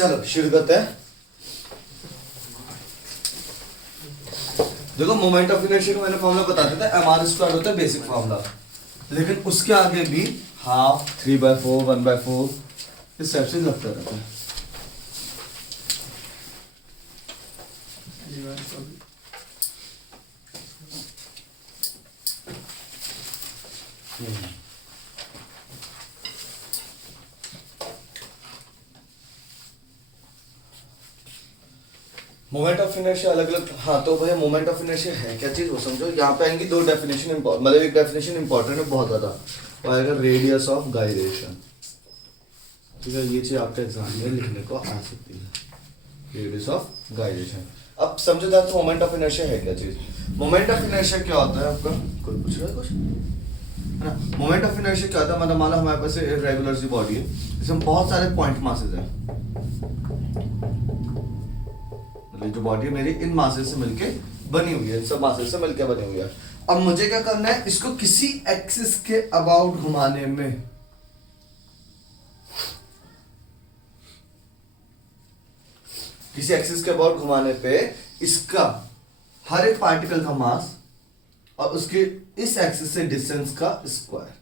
चलो शुरू करते हैं। देखो मोमेंट ऑफ इनर्शिया का मैंने फॉर्मूला बता दिया था, mr² होता है बेसिक फॉर्मूला, लेकिन उसके आगे भी हाफ 3/4 1/4 इस टाइप से लगता रहता है। मोमेंट ऑफ इनर्शिया अलग अलग, हाँ तो भैया मोमेंट ऑफ इनर्शिया है क्या चीज वो समझो। यहाँ पे आएंगी दो डेफिनेशन मतलब एक डेफिनेशन इंपॉर्टेंट है बहुत ज्यादा, वो आएगा रेडियस ऑफ गायरेशन। ठीक है, ये चीज आपके एग्जाम में लिखने को आ सकती है, रेडियस ऑफ गायरेशन। अब समझो था तो मोमेंट ऑफ इनर्शिया है क्या चीज। मोमेंट ऑफ इनर्शिया क्या होता है आपका, कोई पूछ रहा है कुछ है ना। मोमेंट ऑफ इनर्शिया क्या होता है, मतलब मान लो हमारे पास इरेगुलर सी बॉडी है, इसमें बहुत सारे पॉइंट मासेस हैं, जो बॉडी मेरी इन मासेस से मिलके बनी हुई है, इन सब मासेस से मिलके बनी हुई है। अब मुझे क्या करना है, इसको किसी एक्सिस के अबाउट घुमाने में, किसी एक्सिस के अबाउट घुमाने पे इसका हर एक पार्टिकल का मास और उसके इस एक्सिस से डिस्टेंस का स्क्वायर।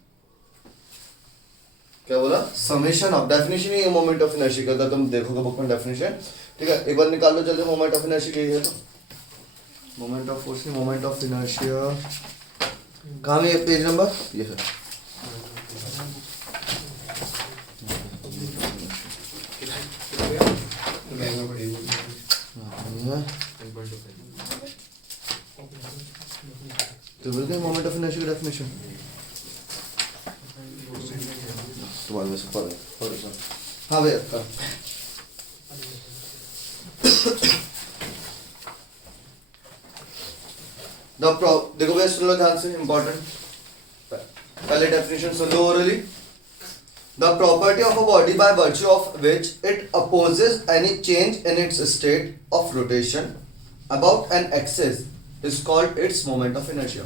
क्या बोला, समेशन ऑफ, डेफिनेशन ही है मोमेंट ऑफ इनर्शिया का, अगर तुम देखोगे बुक में डेफिनेशन। ठीक है, एक बार निकाल लो जल्दी, मोमेंट ऑफ इनर्शिया क्या है। तो moment of force, moment of inertia कहाँ है, पेज नंबर ये है। तो बोल गए मोमेंट ऑफ इनर्शिया की डेफिनेशन तुम्हारे में से पढ़ो। हाँ भैया, देखो भैया सुन लो ध्यान से, इंपॉर्टेंट। पहले definition soon low orally. The property of a body by virtue of which it opposes any change in its state of rotation about an axis is called its moment of inertia.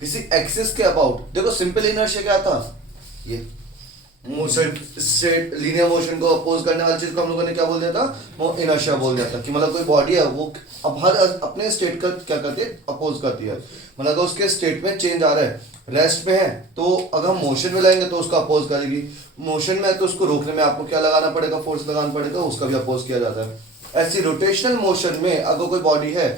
किसी axis के about, देखो simple inertia क्या था, ये motion straight linear motion को oppose करने वाली चीज को हम लोगों ने क्या बोल दिया था, वो इनर्शिया बोल दिया था। कि मतलब कोई बॉडी है वो अब हर अपने स्टेट का क्या करती है, अपोज करती है। मतलब अगर उसके स्टेट में चेंज आ रहा है, रेस्ट में है, तो अगर हम मोशन में लाएंगे तो उसको अपोज करेगी, मोशन में है तो उसको रोकने में आपको क्या लगाना पड़ेगा, फोर्स लगाना पड़ेगा, उसका भी अपोज किया जाता है। ऐसी रोटेशनल मोशन में अगर कोई बॉडी है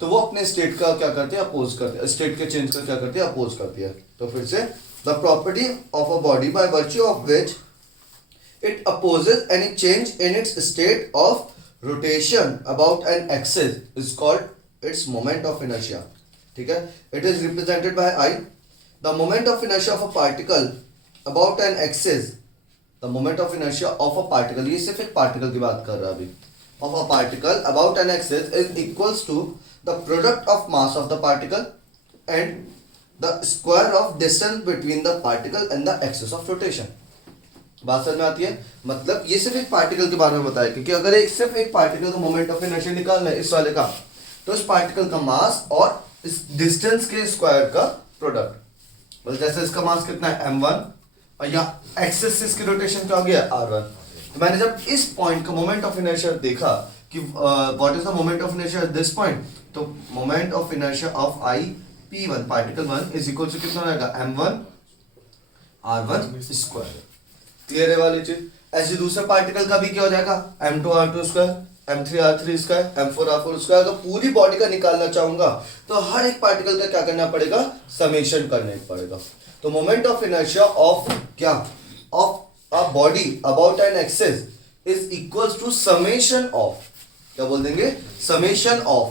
तो वो अपने स्टेट का क्या करती है, अपोज करती है, स्टेट के चेंज का क्या करती है, अपोज करती है। तो फिर से the property of a body by virtue of which it opposes any change in its state of rotation about an axis is called its moment of inertia. ठीक है, it is represented by I. The moment of inertia of a particle about an axis, the moment of inertia of a particle, ये सिर्फ एक particle की बात कर रहा है अभी, of a particle about an axis is equals to the product of mass of the particle and the square of distance between the particle and the axis of rotation. बात समझ में आती है, मतलब ये सिर्फ एक पार्टिकल के बारे में बताया, क्योंकि अगर एक सिर्फ एक पार्टिकल का मोमेंट ऑफ इनर्शिया निकालना है इस वाले का, तो इस पार्टिकल का मास और इस डिस्टेंस के स्क्वायर का प्रोडक्ट, मतलब जैसे इसका मास कितना है m1 और यहाँ एक्सिस से इसकी रोटेशन क्या हो गया r1। तो मैंने जब इस पॉइंट का मोमेंट ऑफ इनर्शिया देखा कि what is the moment of inertia at this point, तो moment of inertia of I P1 particle 1 is equal to कितना रहेगा, m1 r1 स्क्वायर। क्लियर है वाली चीज। ऐसे दूसरे पार्टिकल का भी क्या हो जाएगा, m2 r2 square, m3 r3 square, m4 r4 square. अगर पूरी बॉडी का निकालना चाहूंगा तो हर एक पार्टिकल का क्या करना पड़ेगा, समेशन करना पड़ेगा। तो मोमेंट ऑफ इनर्शिया ऑफ क्या, of a body about an axis is equals to summation of, क्या बोल देंगे, समेशन ऑफ,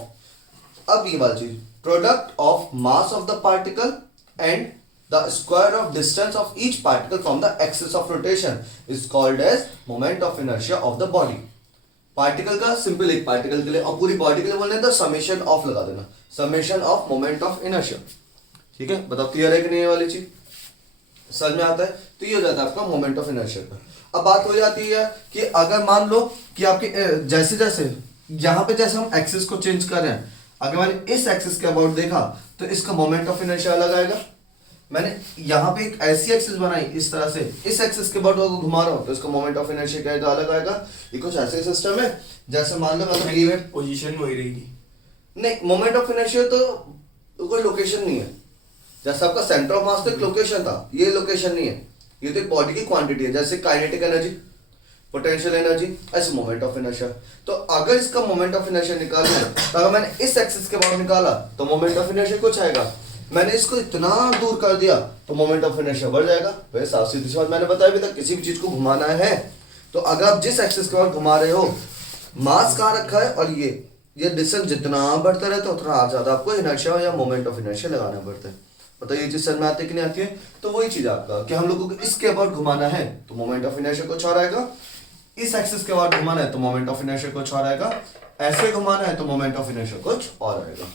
अब ये वाली चीज, product of mass of the particle and the square of distance of each particle from the axis of rotation is called as moment of inertia of the body. Particle का simple एक particle के लिए और पूरी body के लिए बोलने तो समेशन ऑफ लगा देना, summation of moment of inertia. ठीक है, बताओ क्लियर है कि नहीं ये वाली चीज, समझ में आता है। तो ये हो जाता है आपका मोमेंट ऑफ इनर्शिया का। अब बात हो जाती है कि अगर मान लो कि आपके जैसे जैसे यहाँ पे जैसे हम एक्सिस को चेंज कर रहे हैं, अगर मैंने इस एक्सिस के अबाउट देखा तो इसका मोमेंट ऑफ इनर्शिया अलग आएगा, मैंने यहाँ पे एक ऐसी एक्सिस बनाई इस तरह से, इस एक्सिस के बाद अगर घुमा रहा हूँ तो इसका मोमेंट ऑफ इनर्शिया क्या आएगा, अलग आएगा। ये कुछ ऐसे सिस्टम है जैसे मान लो मैं पोजीशन वही रहेगी। नहीं, मोमेंट ऑफ इनर्शिया तो कोई लोकेशन नहीं है। जैसे आपका सेंटर ऑफ मास तो एक लोकेशन था, ये लोकेशन नहीं है, ये तो एक बॉडी की क्वांटिटी है। जैसे काइनेटिक एनर्जी, पोटेंशियल एनर्जी, ऐसे मोमेंट ऑफ इनर्शिया। तो अगर इसका मोमेंट ऑफ इनर्शिया निकालना है तो अगर मैंने इस एक्सिस के बाद निकाला तो मोमेंट ऑफ इनर्शिया कुछ आएगा। मैंने इसको इतना दूर कर दिया तो मोमेंट ऑफ इनर्शिया बढ़ जाएगा। वैसे साफ सीधी सी बात मैंने बताया अभी तक, किसी भी चीज को घुमाना है तो अगर आप जिस एक्सिस के बाद घुमा रहे हो, मास कहाँ रखा है और ये डिस्टेंस जितना बढ़ता रहता है उतना ज्यादा आपको इनर्शिया या मोमेंट ऑफ इनर्शिया लगाना पड़ता है। बताइए ये चीज समझ में आती है कि नहीं आती है? तो वही चीज आपका कि हम लोगों को इसके अबाउट घुमाना है तो मोमेंट ऑफ इनर्शिया कुछ और आएगा, इस एक्सिस के अबाउट घुमाना है तो मोमेंट ऑफ इनर्शिया कुछ और आएगा, ऐसे घुमाना है तो मोमेंट ऑफ इनर्शिया कुछ और आएगा।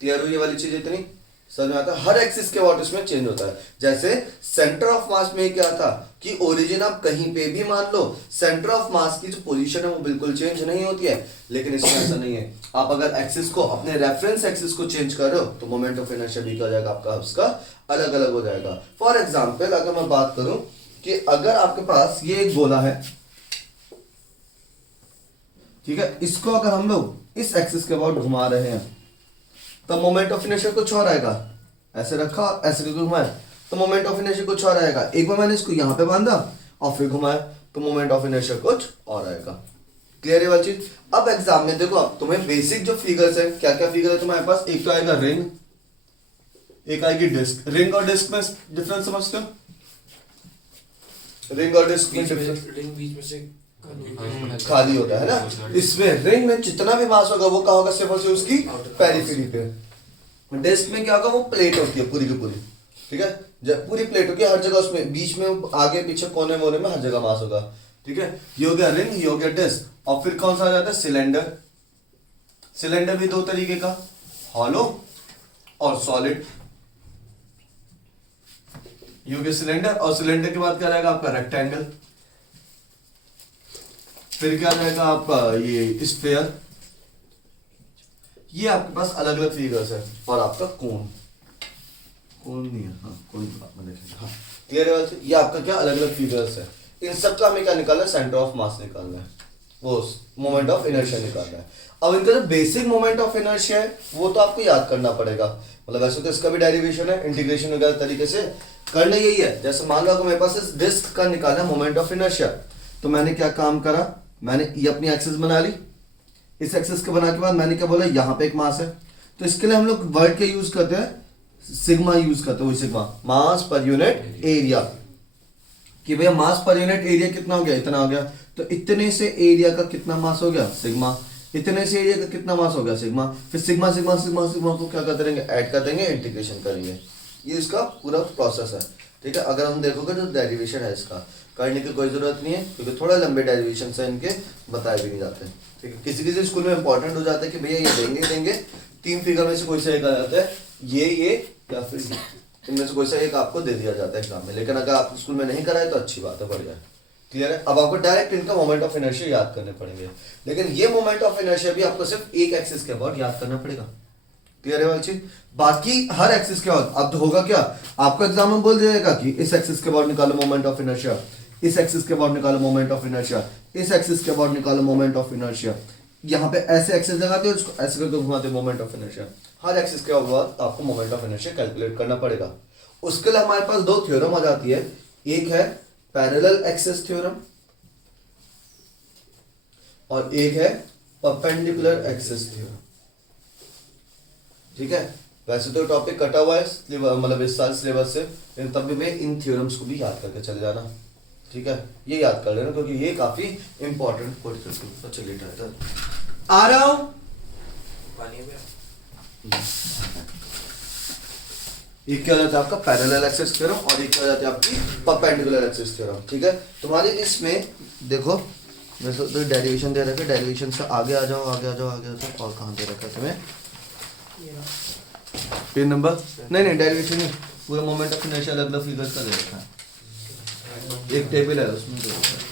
क्लियर हुई ये वाली चीज? इतनी समझ में आता है? हर एक्सिस के अबाउट इसमें चेंज होता है। जैसे सेंटर ऑफ मास में क्या था कि ओरिजिन आप कहीं पे भी मान लो, सेंटर ऑफ मास की जो पोजीशन है वो बिल्कुल चेंज नहीं होती है, लेकिन इसमें ऐसा नहीं है। आप अगर एक्सिस को, अपने रेफरेंस एक्सिस को चेंज कर रहे हो तो मोमेंट ऑफ इनर्शिया भी क्या जाएगा आपका, उसका अलग अलग हो जाएगा। फॉर एग्जाम्पल अगर मैं बात करूं कि अगर आपके पास ये एक गोला है, ठीक है, इसको अगर हम लोग इस एक्सिस के अबाउट घुमा रहे हैं तो मोमेंट ऑफ इनर्शिया कुछ और आएगा। ऐसे रखा, ऐसे करके घुमाया तो मोमेंट ऑफ इनर्शिया कुछ और आएगा। एक बार मैंने इसको यहाँ पे बांधा और फिर घुमाया तो मोमेंट ऑफ इनर्शिया कुछ और आएगा। क्लियर है वाली चीज? अब एग्जाम में देखो, अब तुम्हें बेसिक जो फिगर्स है, क्या क्या फिगर है तुम्हारे पास, एक तो आएगा रिंग, एक आएगी डिस्क। रिंग और डिस्क में डिफरेंस समझते हो? रिंग और डिस्क में डिफरेंस, रिंग बीच में से खाली होता है ना। इसमें रिंग में जितना भी मास होगा वो कहाँ होगा, सिर्फ और सिर्फ उसकी पेरिफेरी पे। डिस्क में क्या होगा, वो प्लेट होती है पूरी की पूरी, ठीक है, जब पूरी प्लेट होगी हर जगह, उसमें बीच में आगे पीछे कोने वोने में हर जगह मास होगा, ठीक है। ये हो गया रिंग, ये हो गया डिस्क। और फिर कौन सा आ जाता है, सिलेंडर। सिलेंडर भी दो तरीके का, हॉलो और सॉलिड। ये हो गया सिलेंडर। और सिलेंडर के बाद क्या रहेगा आपका, रेक्टेंगल। फिर क्या रहेगा आपका ये स्फीयर। ये आपके पास अलग अलग फिगर्स है। और आपका कोन, कोन नहीं है, हाँ कोन हाँ क्लियर है। ये आपका क्या अलग अलग फिगर्स है। इन सब का हमें क्या निकालना है, सेंटर ऑफ मास निकालना है, वो मोमेंट ऑफ इनर्शिया निकालना है। अब इनका जो बेसिक मोमेंट ऑफ इनर्शिया है वो तो आपको याद करना पड़ेगा। मतलब वैसे तो इसका भी डेरिवेशन है, इंटीग्रेशन वगैरह तरीके से करना यही है। जैसे मान लो अगर मेरे पास इस डिस्क का निकालना है मोमेंट ऑफ इनर्शिया, तो मैंने क्या काम करा, मैंने ये अपनी एक्सिस बना ली। इस एक्सिस के बनाने के बाद मैंने क्या बोला, यहाँ पे एक मास है, तो इसके लिए हम लोग वर्ड के यूज करते हैं, सिग्मा यूज करते हैं। वही सिग्मा, मास पर यूनिट एरिया, कि भैया मास पर यूनिट एरिया कितना हो गया, इतना हो गया, तो इतने से एरिया का कितना मास हो गया, सिग्मा। इतने से एरिया का कितना मास हो गया, सिग्मा। फिर सिग्मा सिग्मा सिग्मा सिग्मा को क्या कर देंगे, ऐड कर देंगे, इंटीग्रेशन करेंगे। ये इसका पूरा प्रोसेस है, ठीक है। अगर हम देखोगे तो डेरिवेशन है इसका, करने की कोई जरूरत नहीं है, क्योंकि थोड़ा लंबे डेरिवेशन से इनके बताए भी नहीं जाते, ठीक है। किसी किसी स्कूल में इंपॉर्टेंट हो जाता है कि भैया ये देंगे 3 फिगर में से कोई सा एक आ जाता है, ये या फिर इनमें से कोई सा एक आपको दे दिया जाता है एग्जाम में। लेकिन अगर आप स्कूल में नहीं कराए तो अच्छी बात है, बढ़िया। क्लियर है? अब आपको डायरेक्ट इनका मोमेंट ऑफ इनर्शिया याद करने पड़ेंगे, लेकिन ये मोमेंट ऑफ इनर्शिया भी आपको सिर्फ एक एक्सिस के अबाउट याद करना पड़ेगा। क्लियर है वाली चीज? बाकी हर एक्सिस के अबाउट अब तो होगा क्या, आपको एग्जाम में बोल देगा कि इस एक्सिस के अबाउट निकालो मोमेंट ऑफ इनर्शिया, इस एक्सिस के अबाउट निकालो मोमेंट ऑफ इनर्शिया, इस एक्सिस के अबाउट निकालो मोमेंट ऑफ इनर्शिया। यहाँ पे ऐसे एक्सिस लगाते हो, इसको ऐसे करके घुमाते moment of inertia. Her axis के अबाउट आपको मोमेंट ऑफ इनर्शिया कैलकुलेट करना पड़ेगा। उसके लिए हमारे पास 2 थ्योरम आ जाती है, एक है पैरेलल एक्सिस थ्योरम और एक है परपेंडिकुलर एक्सिस थ्योरम, ठीक है। वैसे तो टॉपिक कटा हुआ है मतलब इस साल सिलेबस से, लेकिन तब भी मैं इन थ्योरम्स को भी याद करके चले जाना, ठीक है। ये याद कर लेना क्योंकि ये काफी इंपॉर्टेंट। चलिए आ रहा हूं, एक क्या हो जाता है आपका पैरेलल एक्सिस थ्योरम और एक क्या हो जाती है आपकी परपेंडिकुलर एक्सिस थ्योरम, ठीक है। तुम्हारे इसमें देखो वैसे तो डेरिवेशन दे रखा है, डेरिवेशन से आगे आ जाओ आगे आ जाओ आगे आ जाओ। और कहाँ दे रखा है तुम्हें, पेज नंबर नहीं डेरिवेशन नहीं, पूरा मोमेंट ऑफ इनर्शिया अलग अलग फिगर्स का दे रखा है, एक टेबल है उसमें दे रखा है।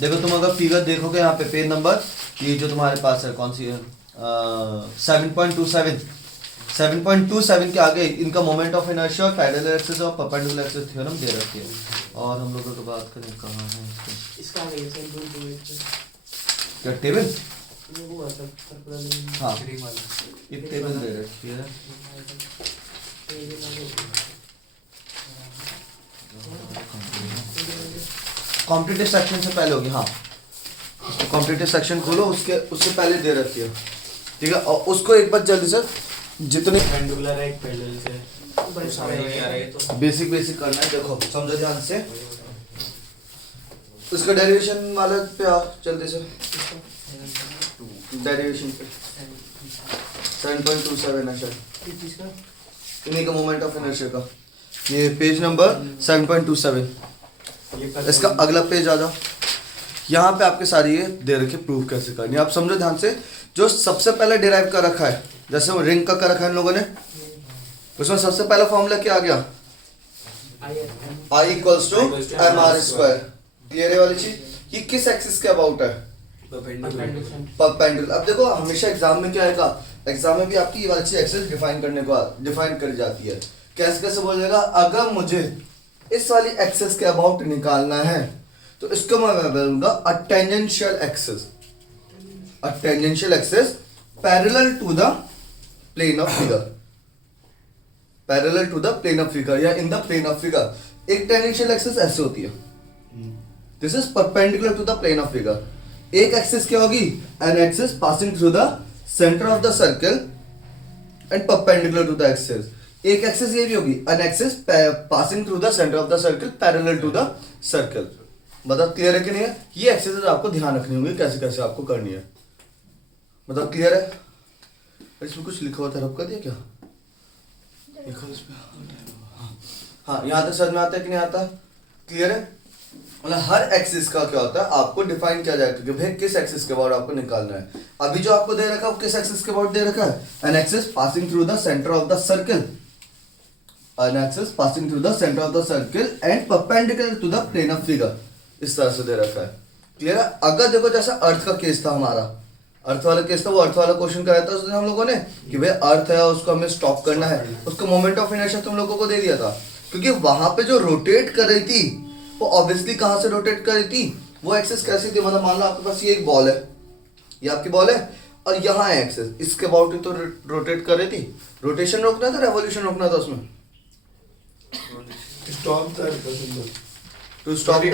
देखो तुम अगर फिगर देखोगे यहाँ पे पेज नंबर, ये जो तुम्हारे पास है कौन सी है, 7.27 के आगे इनका मोमेंट ऑफ इनर्शिया और पैरेलल एक्सिस और परपेंडिकुलर एक्सिस थ्योरम दे रखी है। और हम लोगों को बात करें कहाँ है इसका आगे 7.28 क्या टेबल? वो आता सर्कुलर हाँ ये टेबल दे रखी है। कॉम्पिटिटिव सेक्शन से पहले होगी। हाँ कॉम्पिटिटिव सेक्शन खोलो, उससे पहले दे रखी है, ठीक है। और उसको एक बार जल्दी से जितने पेंडुलर है एक पैरेलल से बड़े सारे आ रहे हैं तो बेसिक करना है। देखो समझो ध्यान से, उसका डेरिवेशन वाला पे आओ जल्दी से। डेरिवेशन पे 7.27 है सर, इन्हीं का मोमेंट ऑफ इनर्शिया का। ये पेज नंबर 7.27। इसका अगला पेज आ जाओ। यहाँ पे आपके सारी ये दे रखे प्रूफ कैसे करनी है। आप समझो ध्यान से, जो सबसे पहले डिराइव कर रखा है, जैसे वो रिंग का कर रखा है इन लोगों ने, उसमें सबसे पहला फॉर्मूला क्या आ गया? I equals to mr²। Clear है वाली चीज? ये किस एक्सिस के अबाउट है? परपेंडिकुलर। अब देखो हमेशा एग्जाम में क्या आएगा, एग्जाम में भी आपकी ये वाली चीज एक्सिस डिफाइन करी जाती है। कैसे बोलेगा, अगर मुझे इस वाली एक्सिस के अबाउट निकालना है तो इसको मैं बोलूंगा a tangential axis. A tangential axis parallel to the plane of figure, parallel to the plane of figure या in the plane of figure. एक टेंजेंशियल एक्सिस ऐसे होती है, this is perpendicular to the plane of figure. एक axis क्या होगी? An axis passing through the centre of the circle and perpendicular to the axis. एक axis ये भी होगी, an axis passing through the centre of the circle parallel to the circle. मतलब clear है कि नहीं है? ये एक्सिस आपको ध्यान रखनी होगी, कैसे कैसे आपको करनी है। मतलब क्लियर है? इसमें कुछ लिखा हुआ था, रब कर दिया क्या? हाँ यहाँ तक समझ में आता है कि नहीं आता? क्लियर है? मतलब हर एक्सिस का क्या होता है आपको डिफाइन किया जाएगा कि भाई किस एक्सिस के अबाउट आपको निकालना है। अभी जो आपको दे रखा है वो किस एक्सिस के अबाउट दे रखा है? An axis passing through the centre of the circle, an axis passing through the centre of the circle and perpendicular to the plane of figure, इस तरह से दे रखा है। क्लियर है? अगर देखो जैसा अर्थ का केस था हमारा, अर्थ वाला केस था, वो अर्थ वाला क्वेश्चन कराया था उसने हम लोगों ने कि भाई अर्थ है उसको हमें स्टॉप करना है, उसका मोमेंट ऑफ इनर्शिया तुम लोगों को दे दिया था, क्योंकि वहां पे जो रोटेट कर रही थी वो ऑब्वियसली कहां से रोटेट कर रही थी, वो एक्सिस कैसी थी? मतलब मान लो आपके पास ये एक बॉल है, ये आपकी बॉल है और यहाँ है एक्सिस, इसके अबाउट ही तो रोटेट कर रही थी। रोटेशन रोकना था, रेवोल्यूशन रोकना था उसमें? To stop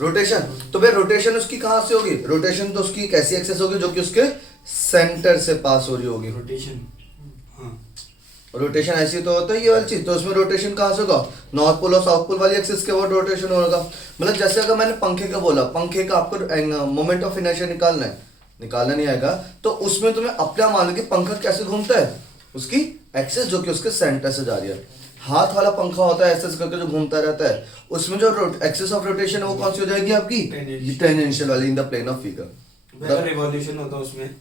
rotation. तो भाई रोटेशन उसकी कहां से होगी? रोटेशन तो उसकी कैसी एक्सिस होगी? जो कि उसके सेंटर से पास हो रही होगी। रोटेशन ऐसी तो होता है ये वाली चीज, तो उसमें रोटेशन कहां से होगा? नॉर्थ पोल और साउथ पोल वाली एक्सिस के अबाउट रोटेशन होगा। मतलब जैसे अगर मैंने पंखे का बोला, पंखे का आपको मोमेंट ऑफ इनर्शिया निकालना है, निकालना नहीं आएगा तो उसमें तुम्हें अपना मान लो कि पंखा कैसे घूमता है, उसकी एक्सिस जो कि उसके सेंटर से जा रही है। हाथ वाला पंखा होता है ऐसे करके जो घूमता रहता है, उसमें जो एक्सिस ऑफ रोटेशन है वो कौन सी हो जाएगी आपकी? टेंजेंशियल वाली in the plane of figure. Revolution होता है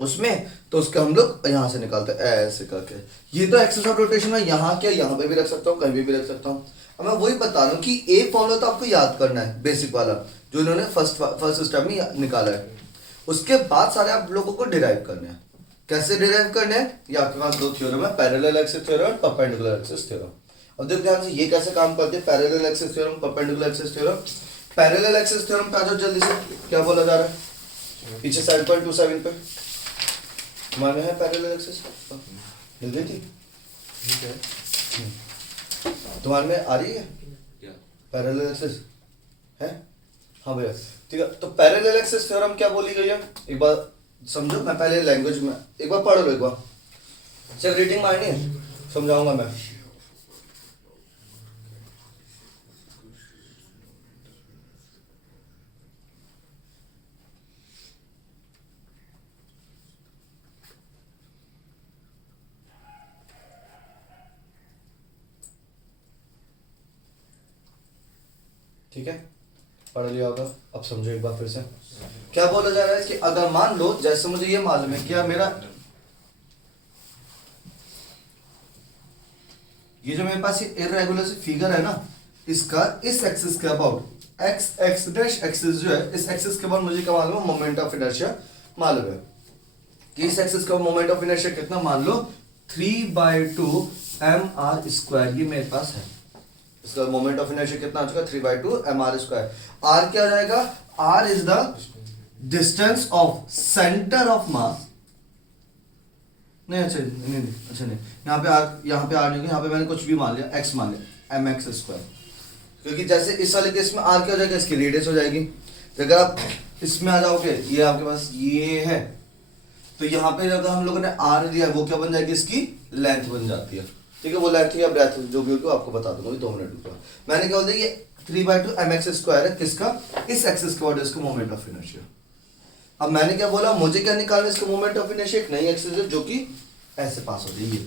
उसमें तो उसके हम लोग यहाँ से निकालते हैं ऐसे करके। ये तो एक्सिस ऑफ रोटेशन है, यहाँ क्या यहाँ पे भी रख सकता हूँ, कहीं भी रख सकता हूँ। अब मैं वही बता रहा हूँ कि एक फॉर्मूला तो आपको याद करना है, बेसिक वाला जो इन्होंने फर्स्ट स्टेप में निकाला है। उसके बाद सारे आप लोगों को डिराइव करने हैं। कैसे डिराइव करने हैं? ये आपके पास दो थ्योरम है, पैरेलल एक्सिस थ्योरम और परपेंडिकुलर एक्सिस थ्योरम। अब देखो ध्यान से ये कैसे काम करते हैं, parallel axis theorem, perpendicular axis theorem. Parallel axis theorem पे आ जाओ जल्दी से, क्या बोला जा रहा है पीछे 7.27 पे हमारे है पैरेलल एक्सिस मिल गई थी, ठीक है। तुम्हारे में आ रही है पैरेलल एक्सिस है? हाँ भैया ठीक है। तो पैरेलल एक्सिस थ्योरम क्या बोली गई है एक बार समझो। मैं पहले लैंग्वेज में एक बार पढ़ लो, एक बार सिर्फ रीडिंग मारनी है, समझाऊंगा मैं। ठीक है, पढ़ लिया होगा, अब समझो एक बार फिर से। क्या बोला जा रहा है कि अगर मान लो जैसे मुझे ये मालूम है क्या मेरा ये जो मेरे पास ये इररेगुलर सी फिगर है ना, इसका इस एक्सिस के अबाउट एक्स डैश एक्सिस जो है, इस एक्सिस के अबाउट मुझे क्या मालूम है? मोमेंट ऑफ इनर्शिया मालूम है। इस एक्सिस का मोमेंट ऑफ इनर्शिया कितना, मान लो 3/2 mr², ये मेरे पास है। इसका मोमेंट ऑफ इनर्शिया कितना आ चुका, 3/2 mr²। r क्या हो जाएगा, r is the distance of centre of mass, नहीं अच्छा नहीं अच्छा नहीं, यहाँ पे r नहीं होगा, यहाँ पे मैंने कुछ भी मान लिया, x मान लिया, mx², क्योंकि जैसे इस वाले केस में r क्या हो जाएगा, इसकी रेडियस हो जाएगी। तो अगर आप इसमें आ जाओगे, ये आपके पास ये है, तो यहाँ पे अगर हम लोगों ने r लिया, वो क्या बन जाएगी, इसकी लेंथ बन जाती है, ठीक है। वो लेंथ या ब्रेथ जो भी होगी आपको बता दूंगा 2 मिनट में। मैंने क्या बोल दिया, ये 3/2 mx² है, किसका, इस एक्सिस के अबाउट इसका मोमेंट ऑफ इनर्शिया। अब मैंने क्या बोला, मुझे क्या निकालना है, इसका मोमेंट ऑफ इनर्शिया, एक नई एक्सिस है जो कि ऐसे पास हो रही है,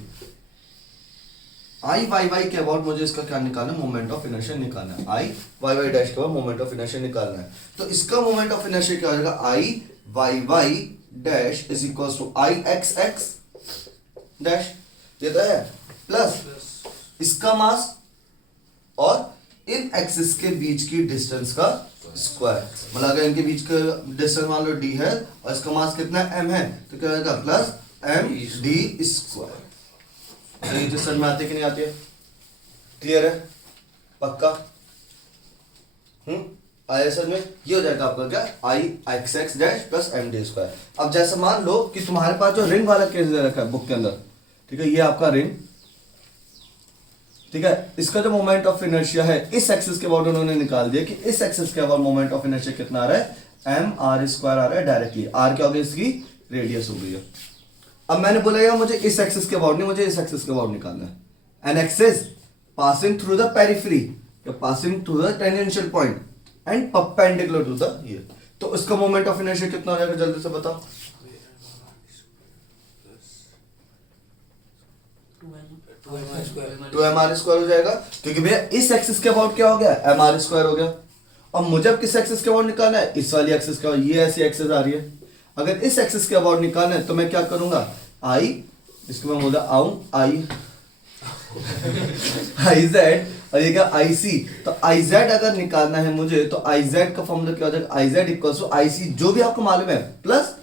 आई वाई वाई के अबाउट मुझे इसका क्या निकालना है, मोमेंट ऑफ इनर्शिया निकालना है। आई वाई वाई डैश के अबाउट मोमेंट ऑफ इनर्शिया निकालना है। तो इसका मोमेंट ऑफ इनर्शिया क्या हो जाएगा, I Y Y dash is equal to I X X dash, ये तो है, प्लस इसका मास और इन एक्सिस के बीच की डिस्टेंस का स्क्वायर, मतलब अगर इनके बीच का डिस्टेंस मान लो d है और इसका मास कितना m है, तो क्या होगा, प्लस md²। तो ये समझ में आती है कि नहीं आती है, क्लियर है, पक्का, आया सर में, ये हो जाएगा आपका क्या, I X X dash plus md²। अब जैसे मान लो कि तुम्हारे पास जो रिंग वाला केस दे रखा है बुक के अंदर, ठीक है, ये आपका रिंग, ठीक है, इसका जो मोमेंट ऑफ इनर्शिया है इस एक्सिस के अबाउट उन्होंने निकाल दिया कि इस एक्सिस के अबाउट मोमेंट ऑफ इनर्शिया कितना आ रहा है, mr² आ रहा है डायरेक्टली, r क्या हो गया, इसकी रेडियस हो गई है। अब मैंने बोला यार मुझे इस एक्सिस के अबाउट नहीं, मुझे इस एक्सिस के अबाउट निकालना है। An axis passing through the periphery या passing through the tangential point and perpendicular to the ये, तो उसका मोमेंट ऑफ इनर्शिया कितना हो जाएगा, जल्दी से बताओ। 2mr² हो जाएगा, क्योंकि भैया इस एक्सिस के अबाउट क्या हो गया, mr² हो गया। और मुझे अब किस एक्सिस के अबाउट निकालना है, इस वाली एक्सिस के, ये ऐसी एक्सिस आ रही है, अगर इस एक्सिस के अबाउट निकालना है तो मैं क्या करूंगा, आई, इसको मैं बोला आऊं आई आई जेड, और ये क्या आई सी, तो आई जेड अगर निकालना है मुझे, तो आई जेड का फॉर्मूला क्या हो जाएगा, आई जेड इक्वल टू आई सी, जो भी आपको मालूम है, प्लस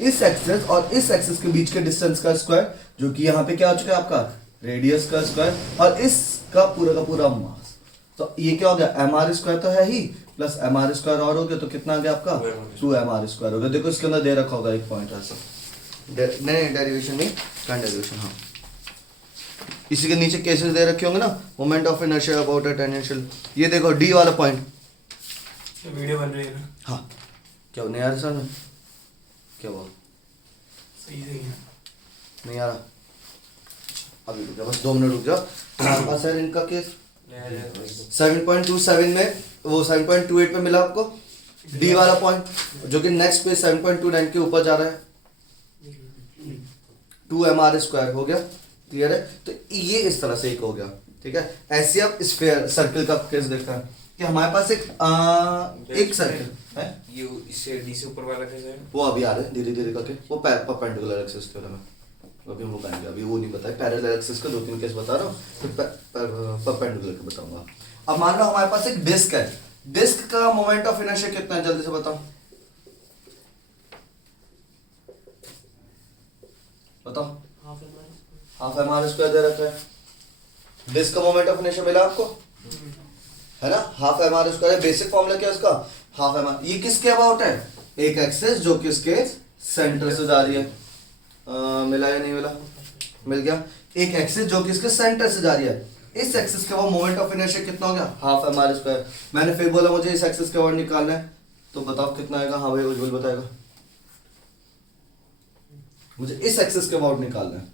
इस एक्सिस और इस एक्सिस के बीच के डिस्टेंस का स्क्वायर, जो कि यहाँ पे क्या आ चुका है आपका, रेडियस का स्क्वायर, और इसका पूरा का पूरा मास। तो ये क्या हो गया, mr² तो है ही, प्लस mr² और हो गया, तो कितना आ गया आपका, 2mr² हो गया। देखो इसके अंदर दे रखा होगा एक पॉइंट ऐसा, नहीं डेरिवेशन नहीं, काइंड डेरिवेशन, हाँ, इसी के नीचे केसेस दे रखे होंगे ना, moment of inertia about a tangential, ये देखो डी वाला पॉइंट, वीडियो बन रही है ना, हाँ, क्या नहीं आ रहा सर, क्या हुआ, सही से नहीं आ रहा, अभी रुक जाओ, बस 2 मिनट रुक जाओ। हमारे पास है इनका केस 7.27 में, वो 7.28 पे मिला आपको डी वाला पॉइंट, जो कि नेक्स्ट पे 7.29 के ऊपर जा रहा है, 2mr² हो गया, क्लियर है। तो ये इस तरह से एक हो गया, ठीक है। ऐसे अब स्फीयर सर्कल का केस देखा है कि हमारे पास एक सर्कल है, ये इससे डी से ऊपर वाला कैसे है, वो अभी आ रहे हैं धीरे धीरे करके, वो परपेंडिकुलर एक्सिस के में अभी हम लोग आएंगे, अभी वो नहीं बताया, पैरेलल एक्सिस का 2-3 केस बता रहा हूँ, फिर परपेंडिकुलर का बताऊंगा। अब मान लो हमारे पास एक डिस्क है, डिस्क का मोमेंट ऑफ इनर्शिया कितना है, जल्दी से बताओ, बताओ, हाफ mr² दे रखा है, डिस्क का मोमेंट ऑफ इनर्शिया मिला आपको, है ना, हाफ mr² है, बेसिक फॉर्मूला क्या है उसका, हाफ mr। ये किसके अबाउट है, एक एक्सिस जो कि इसके सेंटर से जा रही है, मिला या नहीं मिला, मिल गया, एक एक्सिस जो कि इसके सेंटर से जा रही है, इस एक्सिस के बाद मोमेंट ऑफ इनर्शिया कितना हो गया, हाफ mr²। मैंने फिर बोला मुझे इस एक्सिस के बाद निकालना है, तो बताओ कितना आएगा, हाँ भाई उज्जवल बताएगा, मुझे इस एक्सिस के अबाउट निकालना है,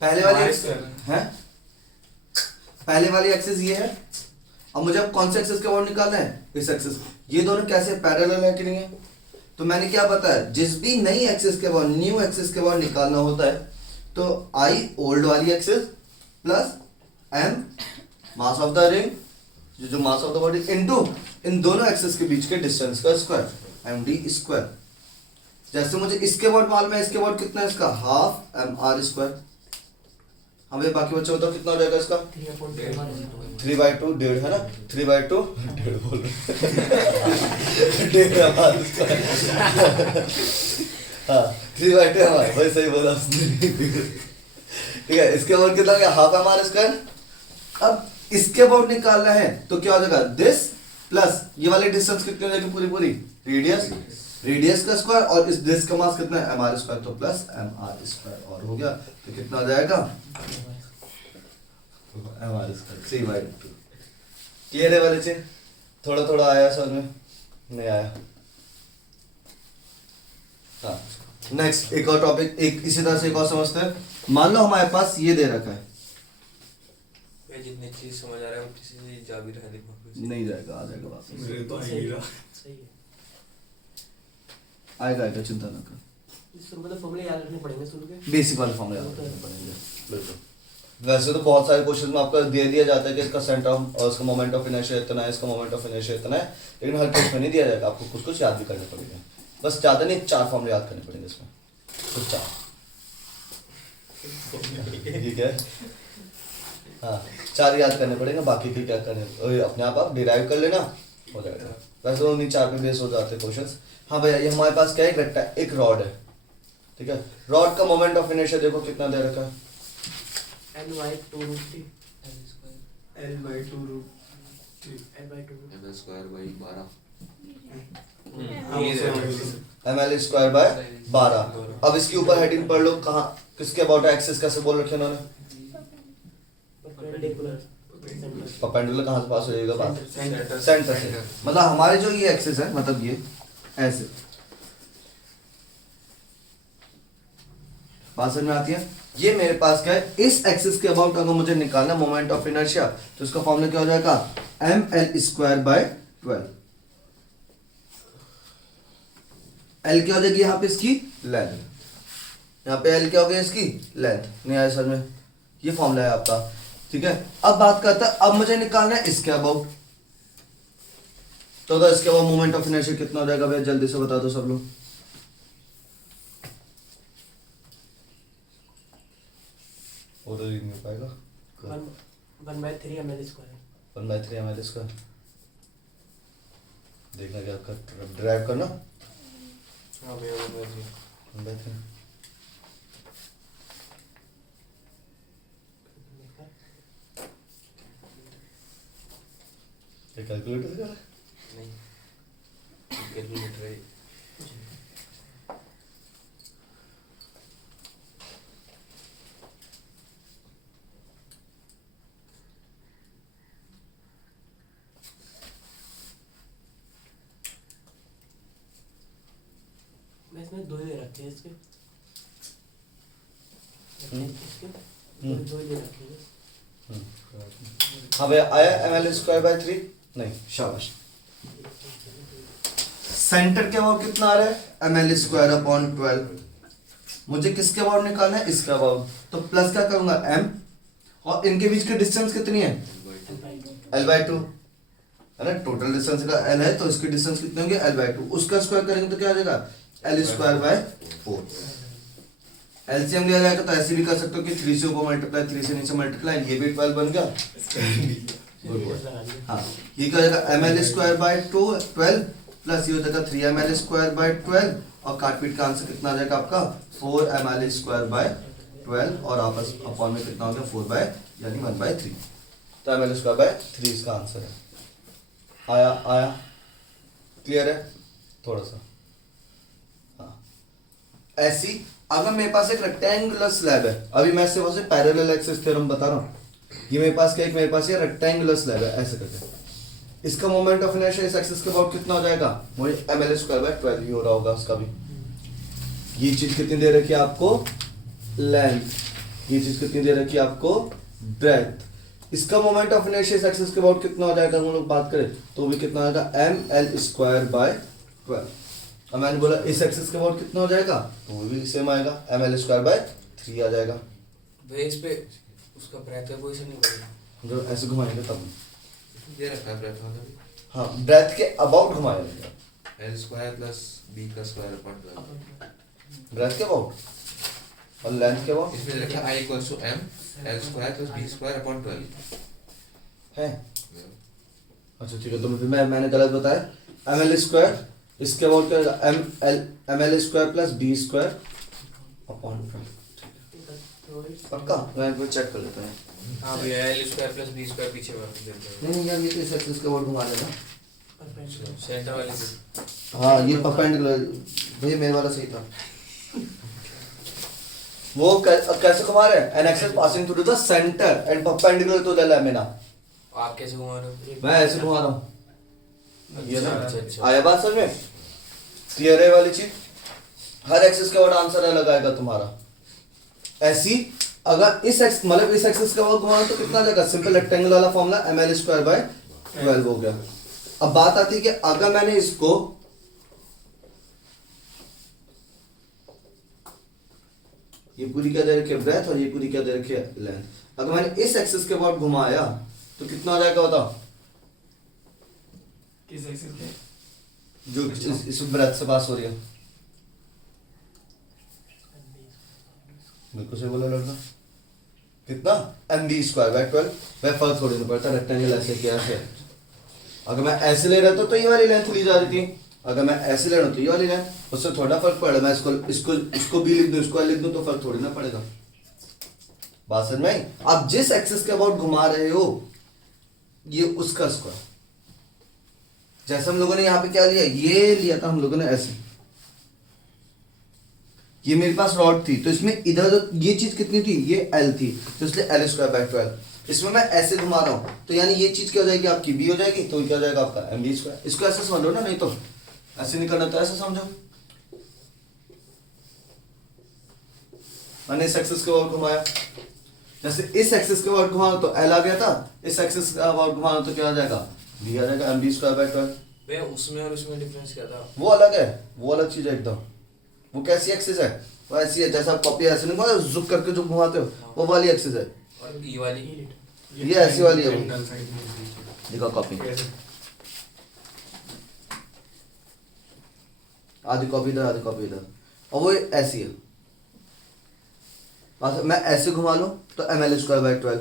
पहले वाली है, पहले वाली एक्सिस ये है, अब मुझे अब कौन से एक्सिस के अबाउट निकालना है, इस एक्सिस, ये दोनों कैसे पैरेलल है कि नहीं है, तो मैंने क्या बताया, जिस भी नई एक्सिस के अबाउट, न्यू एक्सिस के अबाउट निकालना होता है, तो आई ओल्ड वाली axis plus M mass of the ring, जो mass of the body, into इन दोनों एक्सिस के बीच के डिस्टेंस का स्क्वायर, md²। जैसे मुझे इसके अबाउट मालूम है, इसके अबाउट कितना है इसका, हाफ mr², हाँ भाई बाकी बच्चों बताओ कितना हो जाएगा इसका 3/2 डेढ़ है ना 3/2 डेढ़ बोल रहे डेढ़ हमारा स्क्वायर हाँ 3/2 हमारा भाई सही बोला उसने ठीक है इसके अबाउट कितना हो गया हाफ हमारा स्क्वायर अब इसके अबाउट निकालना है तो क्या हो जाएगा दिस प्लस ये वाली डिस्टेंस कितनी हो जाएगी पूरी पूरी रेडियस का स्क्वायर और इस डिस्क का मास कितना है mr स्क्वायर तो प्लस mr स्क्वायर और हो गया तो कितना हो जाएगा mr स्क्वायर 3/2 क्लियर है वाले चीज थोड़ा थोड़ा आया समझ में नहीं आया हाँ नेक्स्ट एक और टॉपिक एक इसी तरह से एक और समझते हैं मान लो हमारे पास ये दे रखा है मैं जितनी चीज समझ आ रहा है उतनी चीज जा भी रहा है दिमाग में नहीं जाएगा आ जाएगा वापस मेरे तो आ ही नहीं रहा सही है आएगा आएगा चिंता ना कर शुरू में तो फॉर्मूले याद रखने पड़ेंगे शुरू के बेसिक वाले फॉर्मूले याद रखने पड़ेंगे बिल्कुल वैसे तो बहुत सारे क्वेश्चन में आपका दे दिया जाता है कि इसका सेंटर और इसका मोमेंट ऑफ इनर्शिया इतना है इसका मोमेंट ऑफ इनर्शिया इतना है लेकिन हर केस में नहीं दिया जाएगा आपको कुछ कुछ याद भी करने पड़ेंगे बस ज़्यादा नहीं 4 फॉर्मूले याद करने पड़ेंगे इसमें कुछ 4 ठीक है हाँ 4 याद करने पड़ेंगे बाकी के क्या करने अपने आप डिराइव कर लेना हो जाएगा वैसे तो उन्हीं 4 पे बेस हो जाते हैं क्वेश्चंस हाँ भैया ये हमारे पास क्या है एक रॉड है ठीक है रॉड का मोमेंट ऑफ इनर्शिया देखो कितना दे रखा है L/2√3 L/2 L/2 ml square by 12 ml square by 12 अब इसके ऊपर हेडिंग पढ़ लो कहाँ किसके अबाउट एक्सिस कैसे बोल रखे उन्होंने परपेंडिकुलर परपेंडिकुलर कहाँ से पास हो जाएगा बात सेंटर सेंटर से मतलब हमारे जो ये एक्सिस है मतलब ये ऐसे बात समझ में आती है ये मेरे पास क्या है इस एक्सिस के अबाउट अगर मुझे निकालना मोमेंट ऑफ इनर्शिया तो इसका फॉर्मूला क्या हो जाएगा ml स्क्वायर बाय 12 L क्या हो जाएगी यहाँ पे इसकी लेंथ यहाँ पे L क्या हो गया इसकी लेंथ नहीं आया सर में ये फॉर्मूला है आपका ठीक है अब बात करता है अब मुझे निकालना है इसके अबाउट तो अगर इसके अबाउट मोमेंट ऑफ इनर्शिया कितना हो जाएगा भैया जल्दी से बता दो सब लोग और नहीं मिल पाएगा 1/3 ml स्क्वायर 1/3 ml स्क्वायर देखना क्या कर ड्राइव करना हाँ भैया वो मैं 1/3 ये कैलकुलेटर से कर नहीं कैलकुलेटर है मैं इसमें दो ही रखे हैं इसके इसके दो ही रखे हैं हाँ भैया आया ml स्क्वायर बाय 3 नहीं शाबाश सेंटर के अबाउट कितना आ रहा है ml स्क्वायर अपॉन 12 मुझे किसके अबाउट निकालना है इसके अबाउट तो प्लस क्या करूंगा m और इनके बीच की डिस्टेंस कितनी है L/2 है ना टोटल डिस्टेंस का L है तो इसकी डिस्टेंस कितनी होगी L/2 उसका स्क्वायर करेंगे तो क्या आ जाएगा L स्क्वायर बाय 4 एलसीएम लिया जाएगा तो ऐसे भी कर सकते हो कि 3 से ऊपर मल्टीप्लाई 3 से नीचे मल्टीप्लाई ये भी 12 बन गया हाँ ये क्या हो जाएगा ml स्क्वायर बाय 12 प्लस ये हो जाएगा 3 ml स्क्वायर बाय 12 और काट पीट का आंसर कितना आ जाएगा आपका 4 ml स्क्वायर बाय 12 और आपस अपॉन में कितना हो गया 4 बाय यानी 1/3 तो ml स्क्वायर बाय 3 इसका आंसर है आया क्लियर है थोड़ा सा हाँ ऐसी अगर मेरे पास एक रेक्टेंगुलर स्लैब है अभी मैं सिर्फ उसे पैरेलल एक्सिस थ्योरम बता रहा हूँ ये मेरे पास क्या है मेरे पास ये रेक्टेंगुलर स्लैब है ऐसे करके इसका मोमेंट ऑफ इनर्शिया इस एक्सिस के अबाउट कितना हो जाएगा मुझे ml स्क्वायर बाय 12 ही हो रहा होगा उसका भी ये चीज कितनी दे रखी है आपको लेंथ ये चीज कितनी दे रखी है आपको ब्रेथ इसका मोमेंट ऑफ इनर्शिया इस एक्सिस के अबाउट कितना हो जाएगा हम लोग बात करें तो भी कितना आएगा ml स्क्वायर बाय 12 अब मैंने बोला इस एक्सिस के अबाउट कितना हो जाएगा तो वो भी सेम आएगा ml स्क्वायर बाय 3 आ जाएगा भैया इस पे उसका ब्रेथ का पोजीशन नहीं पड़ेगा जो ऐसे घुमाएंगे तब ये रखा है ब्रेथ वाला भी हाँ ब्रेथ के अबाउट घुमाएंगे L स्क्वायर प्लस B का स्क्वायर अपॉन 12 ब्रेथ के अबाउट और लेंथ क्या हुआ इसमें रखा I equals to M L square plus B square upon 12 है। अच्छा ठीक है, तो फिर मैंने गलत बताया। एम एल स्क्वायर इसके अबाउट क्या होगा, M L square plus B square upon पक्का। मैं एक बार चेक कर लेता हूँ। हाँ भैया L square plus B square पीछे बात देते नहीं यार, ये तो इस एक्सिस के अबाउट घुमा लेना। हैं सेंटर वाले से। हाँ ये परपेंडिकुलर, भैया मेरे वाला सही था। वो कैसे घुमा रहे हैं, an axis passing through the centre and perpendicular to the lamina. आप कैसे घुमा रहे हो? मैं ऐसे घुमा रहा हूँ, ये ना अच्छा। आया बात समझ में, क्लियर है वाली चीज। हर एक्सिस का आंसर अलग आएगा तुम्हारा। ऐसी अगर इस एक्स मतलब इस एक्सिस का घुमाओ तो कितना जाएगा, सिंपल रेक्टेंगल वाला formula M L square by 12 हो गया। अब बात आती है कि अगर मैंने इसको ये पूरी क्या दे रखी है ब्रेथ और ये पूरी क्या दे रखी है लेंथ, अगर मैंने इस एक्सिस के अबाउट घुमाया तो कितना हो जाएगा बताओ, किस एक्सिस पे? जो इस ब्रेथ से पास हो रही है। बिल्कुल सही बोला लड़का। कितना, एम बी स्क्वायर बाय 12। वह फर्क थोड़ी ना पड़ता, रेक्टेंगल ऐसे क्या है। अगर मैं ऐसे ले रहा था तो ये वाली लेंथ ली जा रही थी, अगर मैं ऐसे ले रहा हूँ तो ये वाली लेंथ, उससे थोड़ा फर्क पड़ रहा है। मैं इसको भी लिख दूं, इसको लिख दूं तो फर्क थोड़ी ना पड़ेगा। बात समझ में आई? आप जिस एक्सिस के अबाउट घुमा रहे हो ये उसका स्क्वायर। जैसे हम लोगों ने यहाँ पे क्या लिया, ये लिया था हम लोगों ने ऐसे, ये मेरे पास रॉड थी तो इसमें इधर ये चीज कितनी थी, ये एल थी, तो इसलिए एल स्क्वायर बाय 12। इसमें मैं ऐसे घुमा रहा हूँ तो यानी ये चीज क्या हो जाएगी आपकी, बी हो जाएगी, तो क्या हो जाएगा आपका एम बी स्क्वायर। इसको ऐसे समझ लो ना, नहीं तो ऐसे नहीं करना, तो ऐसे समझो। मैंने इस एक्सिस के अबाउट घुमाया, जैसे इस एक्सिस के अबाउट घुमाना तो एल आ गया था, इस एक्सिस के अबाउट घुमाना तो क्या आ जाएगा, बी आ जाएगा, एम बी स्क्वायर बाय 12। भैया उसमें और इसमें डिफरेंस क्या था? वो अलग है, वो अलग चीज है एकदम। वो कैसी एक्सिस है, वो ऐसी है जैसा आप कॉपी ऐसे नहीं घुमाते, जुक करके जो घुमाते हो वो वाली एक्सिस है। और ये वाली ये ऐसी वाली है वो। Triangle side में। देखो कॉपी, कैसे? आधी कॉपी इधर आधी कॉपी इधर, और वो ऐसी है। बस मैं ऐसे घुमा लूँ तो एम एल स्क्वायर बाय 12,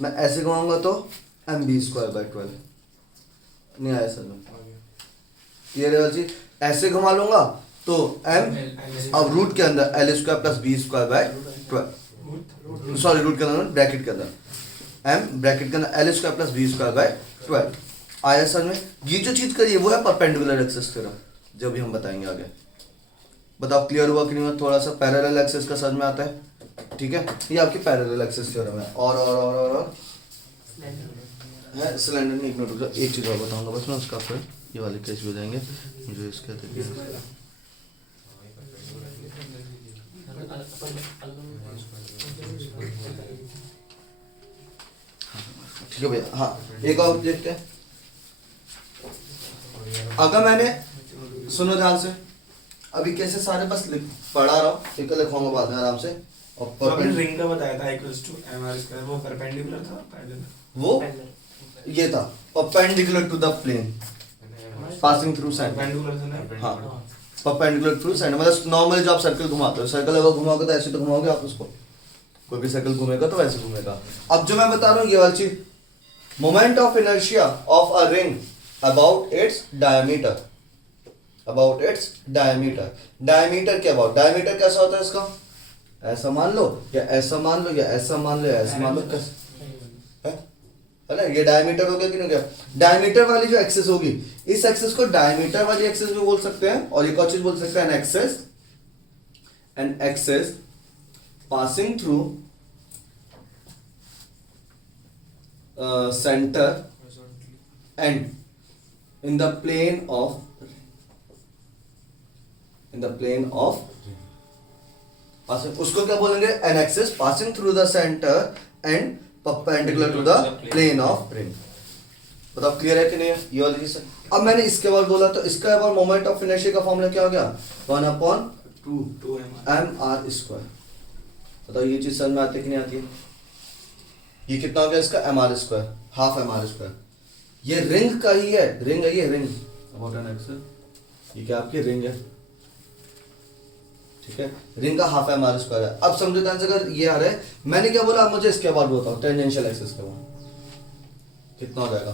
मैं ऐसे घुमाऊंगा तो एम बी स्क्वायर बाय 12। नहीं आया सर में, क्लियर है जी। ऐसे घुमा लूंगा तो एम, अब रूट के अंदर L square plus B square by 12, sorry root के अंदर ब्रैकेट के अंदर एम, ब्रैकेट के अंदर L square plus B square by 12। आया सर में। ये जो चीज करिए वो है परपेंडिकुलर एक्सिस थ्योरम, जो भी हम बताएंगे आगे। बताओ क्लियर हुआ कि नहीं हुआ? थोड़ा सा पैरेलल एक्सिस का समझ में आता है, ठीक है। ये आपकी पैरेलल एक्सिस थ्योरम है। और है सिलेंडर में। एक मिनट रुक जाओ, एक चीज और बताऊंगा बस मैं, उसका फिर ये वाले केस भी हो जाएंगे जो इसके ठीक है भैया। हाँ एक और देखते हैं। अगर मैंने, सुनो ध्यान से, अभी कैसे सारे बस पढ़ा रहा हूँ, एक लिखवाऊंगा बाद में आराम से। और तो आपने रिंग का बताया था equals to M R square, वो परपेंडिकुलर था पैरेलल? वो ये था perpendicular to the plane passing through centre. Perpendicular था ना? हाँ परपेंडिकुलर थ्रू सेंटर, मतलब नॉर्मली जो आप सर्कल घुमाते हो, सर्कल अगर घुमाओगे तो ऐसे तो घुमाओगे आप उसको, कोई भी सर्कल घूमेगा तो वैसे घूमेगा। अब जो मैं बता रहा हूँ ये वाली चीज, moment of inertia of a ring about its diameter, about its diameter. Diameter के अबाउट, डायमीटर कैसा होता है इसका, ऐसा मान लो या ऐसा मान लो या ऐसा मान लो या ऐसा मान लो, कैसे है ना। ये डायमीटर हो गया कि नहीं गया। डायमीटर वाली जो एक्सिस होगी, इस एक्सिस को डायमीटर वाली एक्सिस भी बोल सकते हैं, और एक और चीज बोल सकते हैं an axis passing through centre and in the plane of उसको क्या बोलेंगे, an axis passing through the centre and perpendicular to the plane of ring. बताओ क्लियर है कि नहीं है ये वाली चीज। अब मैंने इसके बाद बोला तो इसका बाद मोमेंट ऑफ इनर्शिया का फॉर्मूला क्या हो गया, 1/2 एम आर स्क्वायर। बताओ ये चीज समझ में आती है कि नहीं आती है। ये कितना हो गया इसका, M R square, half M R square. ये रिंग का ही है, रिंग है ये, रिंग अबाउट एन एक्सिस, ये क्या आपकी रिंग है, ठीक है, रिंग का हाफ एम आर स्क्वायर है। अब समझो ध्यान से, अगर ये आ रहा है, मैंने क्या बोला, आप मुझे इसके बाद बताओ, टेंजेंशियल एक्सिस के बाद कितना हो जाएगा?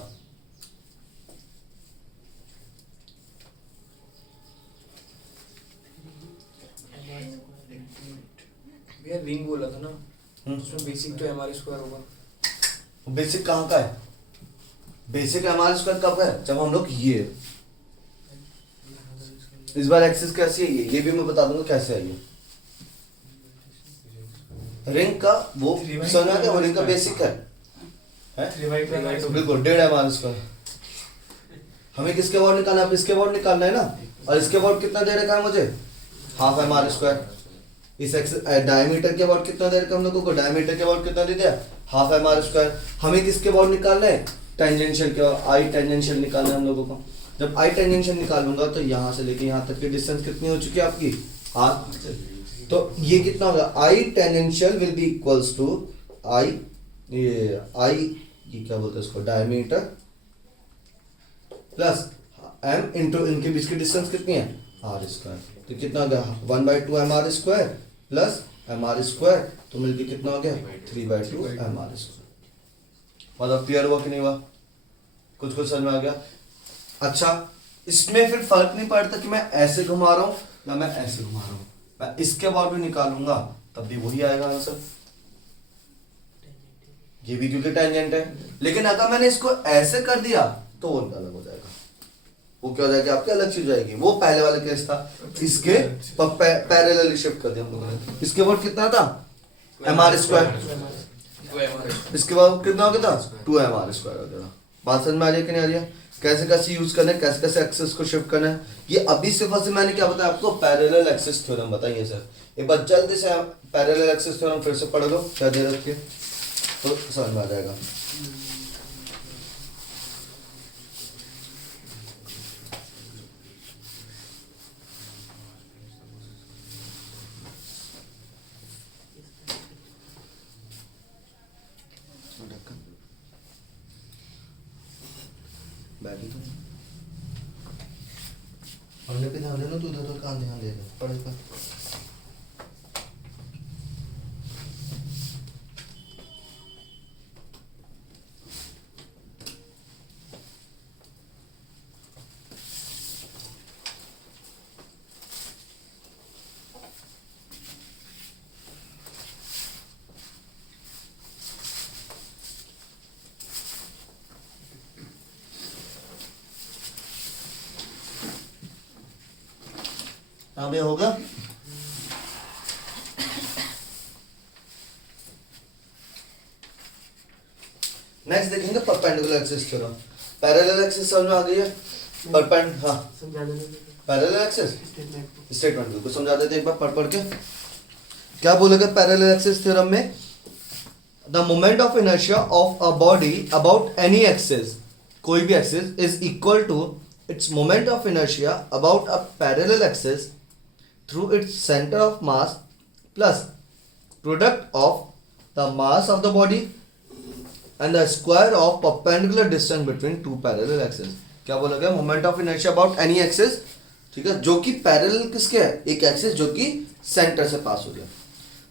भैया रिंग बोला था ना, उसमें बेसिक तो एमआर स्क्वायर होगा। बेसिक कहाँ का है? बेसिक एम आर स्क्वायर कब है? जब हम लोग ये, इस बार एक्सिस कैसी है ये भी मैं बता दूंगा कैसे है ये। रिंग का वो समझ आ गया, वो रिंग का बेसिक है, 3/2 बिल्कुल 1.5 एम आर स्क्वायर। हमें किसके अबाउट निकालना है? अब इसके अबाउट निकालना है ना, और इसके अबाउट कितना दे रखा है मुझे? Half M R square. इस डायमीटर के अबाउट कितना दे रखा है हम लोगों को? डायमीटर के अबाउट कितना दे दिया? Half M R square. हमें किसके अबाउट निकालना है? टेंजेंशियल के, आई टेंजेंशियल निकालना है हम लोगों को। जब आई टेंजेंशियल निकालूंगा तो यहाँ से लेके यहाँ तक की डिस्टेंस कितनी हो चुकी है आपकी? हाफ। तो ये कितना होगा? I tangential will be equals to I, ये क्या बोलते हैं इसको, डायमीटर प्लस एम इंटू इनके बीच की डिस्टेंस कितनी है? R square. तो कितना हो गया? 1/2 M R square plus M R square, तो मिलके कितना हो गया? 3/2 एम आर स्क्वायर। मतलब क्लियर हुआ कि नहीं हुआ? कुछ समझ में आ गया? अच्छा, इसमें फिर फर्क नहीं पड़ता कि मैं ऐसे घुमा रहा हूँ या मैं ऐसे घुमा रहा हूँ, मैं इसके बाद भी निकालूंगा तब भी वही आएगा आंसर, ये भी क्योंकि टेंजेंट है। लेकिन अगर मैंने इसको ऐसे कर दिया तो वो अलग हो जाएगा, वो क्या हो जाएगी आपकी? अलग चीज जाएगी। वो पहले वाला केस था, इसके पैरेलली शिफ्ट कर दिया हम लोगों ने। इसके बाद कितना था? M R square. इसके बाद कितना हो गया था? 2 एम आर स्क्वायर हो गया। बात समझ में आ रही है कि नहीं आ रही है? कैसे कैसे यूज करना है, कैसे कैसे एक्सिस को शिफ्ट करना है, ये अभी सिर्फ मैंने क्या बताया आपको? पैरेलल एक्सिस थ्योरम बताइए सर। एक बार जल्दी से पैरेलल एक्सिस थ्योरम फिर से पढ़ लो, क्या दे रखी है तो समझ में आ जाएगा। बैठी तो हमने पे ध्यान देना, तू उधर तो कहाँ ध्यान देगा? पढ़ पर अब ये होगा। नेक्स्ट देखेंगे perpendicular axis theorem. Parallel axis समझ में आ गई है? हाँ, समझा देना पैरेलल एक्सिस स्टेटमेंट स्टेटमेंट बिल्कुल समझा देते हैं एक बार पढ़ के। क्या बोलेगा पैरेलल एक्सिस थ्योरम में? The moment of inertia of a body about any axis, कोई भी axis, is equal to its moment of inertia about a parallel axis through its center of mass plus product of the mass of the body and the square of perpendicular distance between two parallel axes। क्या बोला गया? Moment of inertia about any axis, ठीक है, जो कि parallel किसके है? एक एक्सिस जो कि सेंटर से पास हो गया।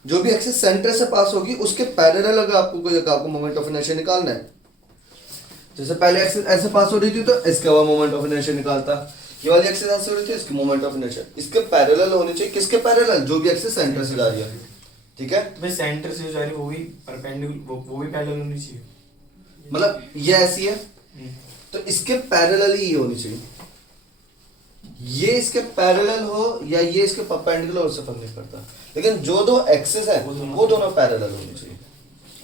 जो भी एक्सिस सेंटर से पास होगी उसके पैरेलल अगर आपको मोमेंट ऑफ इनर्शिया निकालना है, जैसे पहले एक्सिस ऐसे पास हो रही थी तो इसके बाद मोमेंट ऑफ इनर्शिया निकालता, ये वाली एक्सिस ऐसे हो रही थी, इसकी मोमेंट ऑफ इनर्शिया इसके पैरेलल होनी चाहिए। किसके पैरेलल? जो भी एक्सिस सेंटर से जा रही है, ठीक है। तो भाई सेंटर से जो जा रही है वो भी परपेंडिकुलर, वो भी पैरेलल होनी चाहिए। मतलब ये ऐसी है तो इसके पैरेलल ही ये होनी चाहिए। ये इसके पैरेलल हो या ये इसके परपेंडिकुलर हो, उससे फर्क नहीं पड़ता, लेकिन जो दो एक्सिस है वो दोनों पैरेलल होनी चाहिए।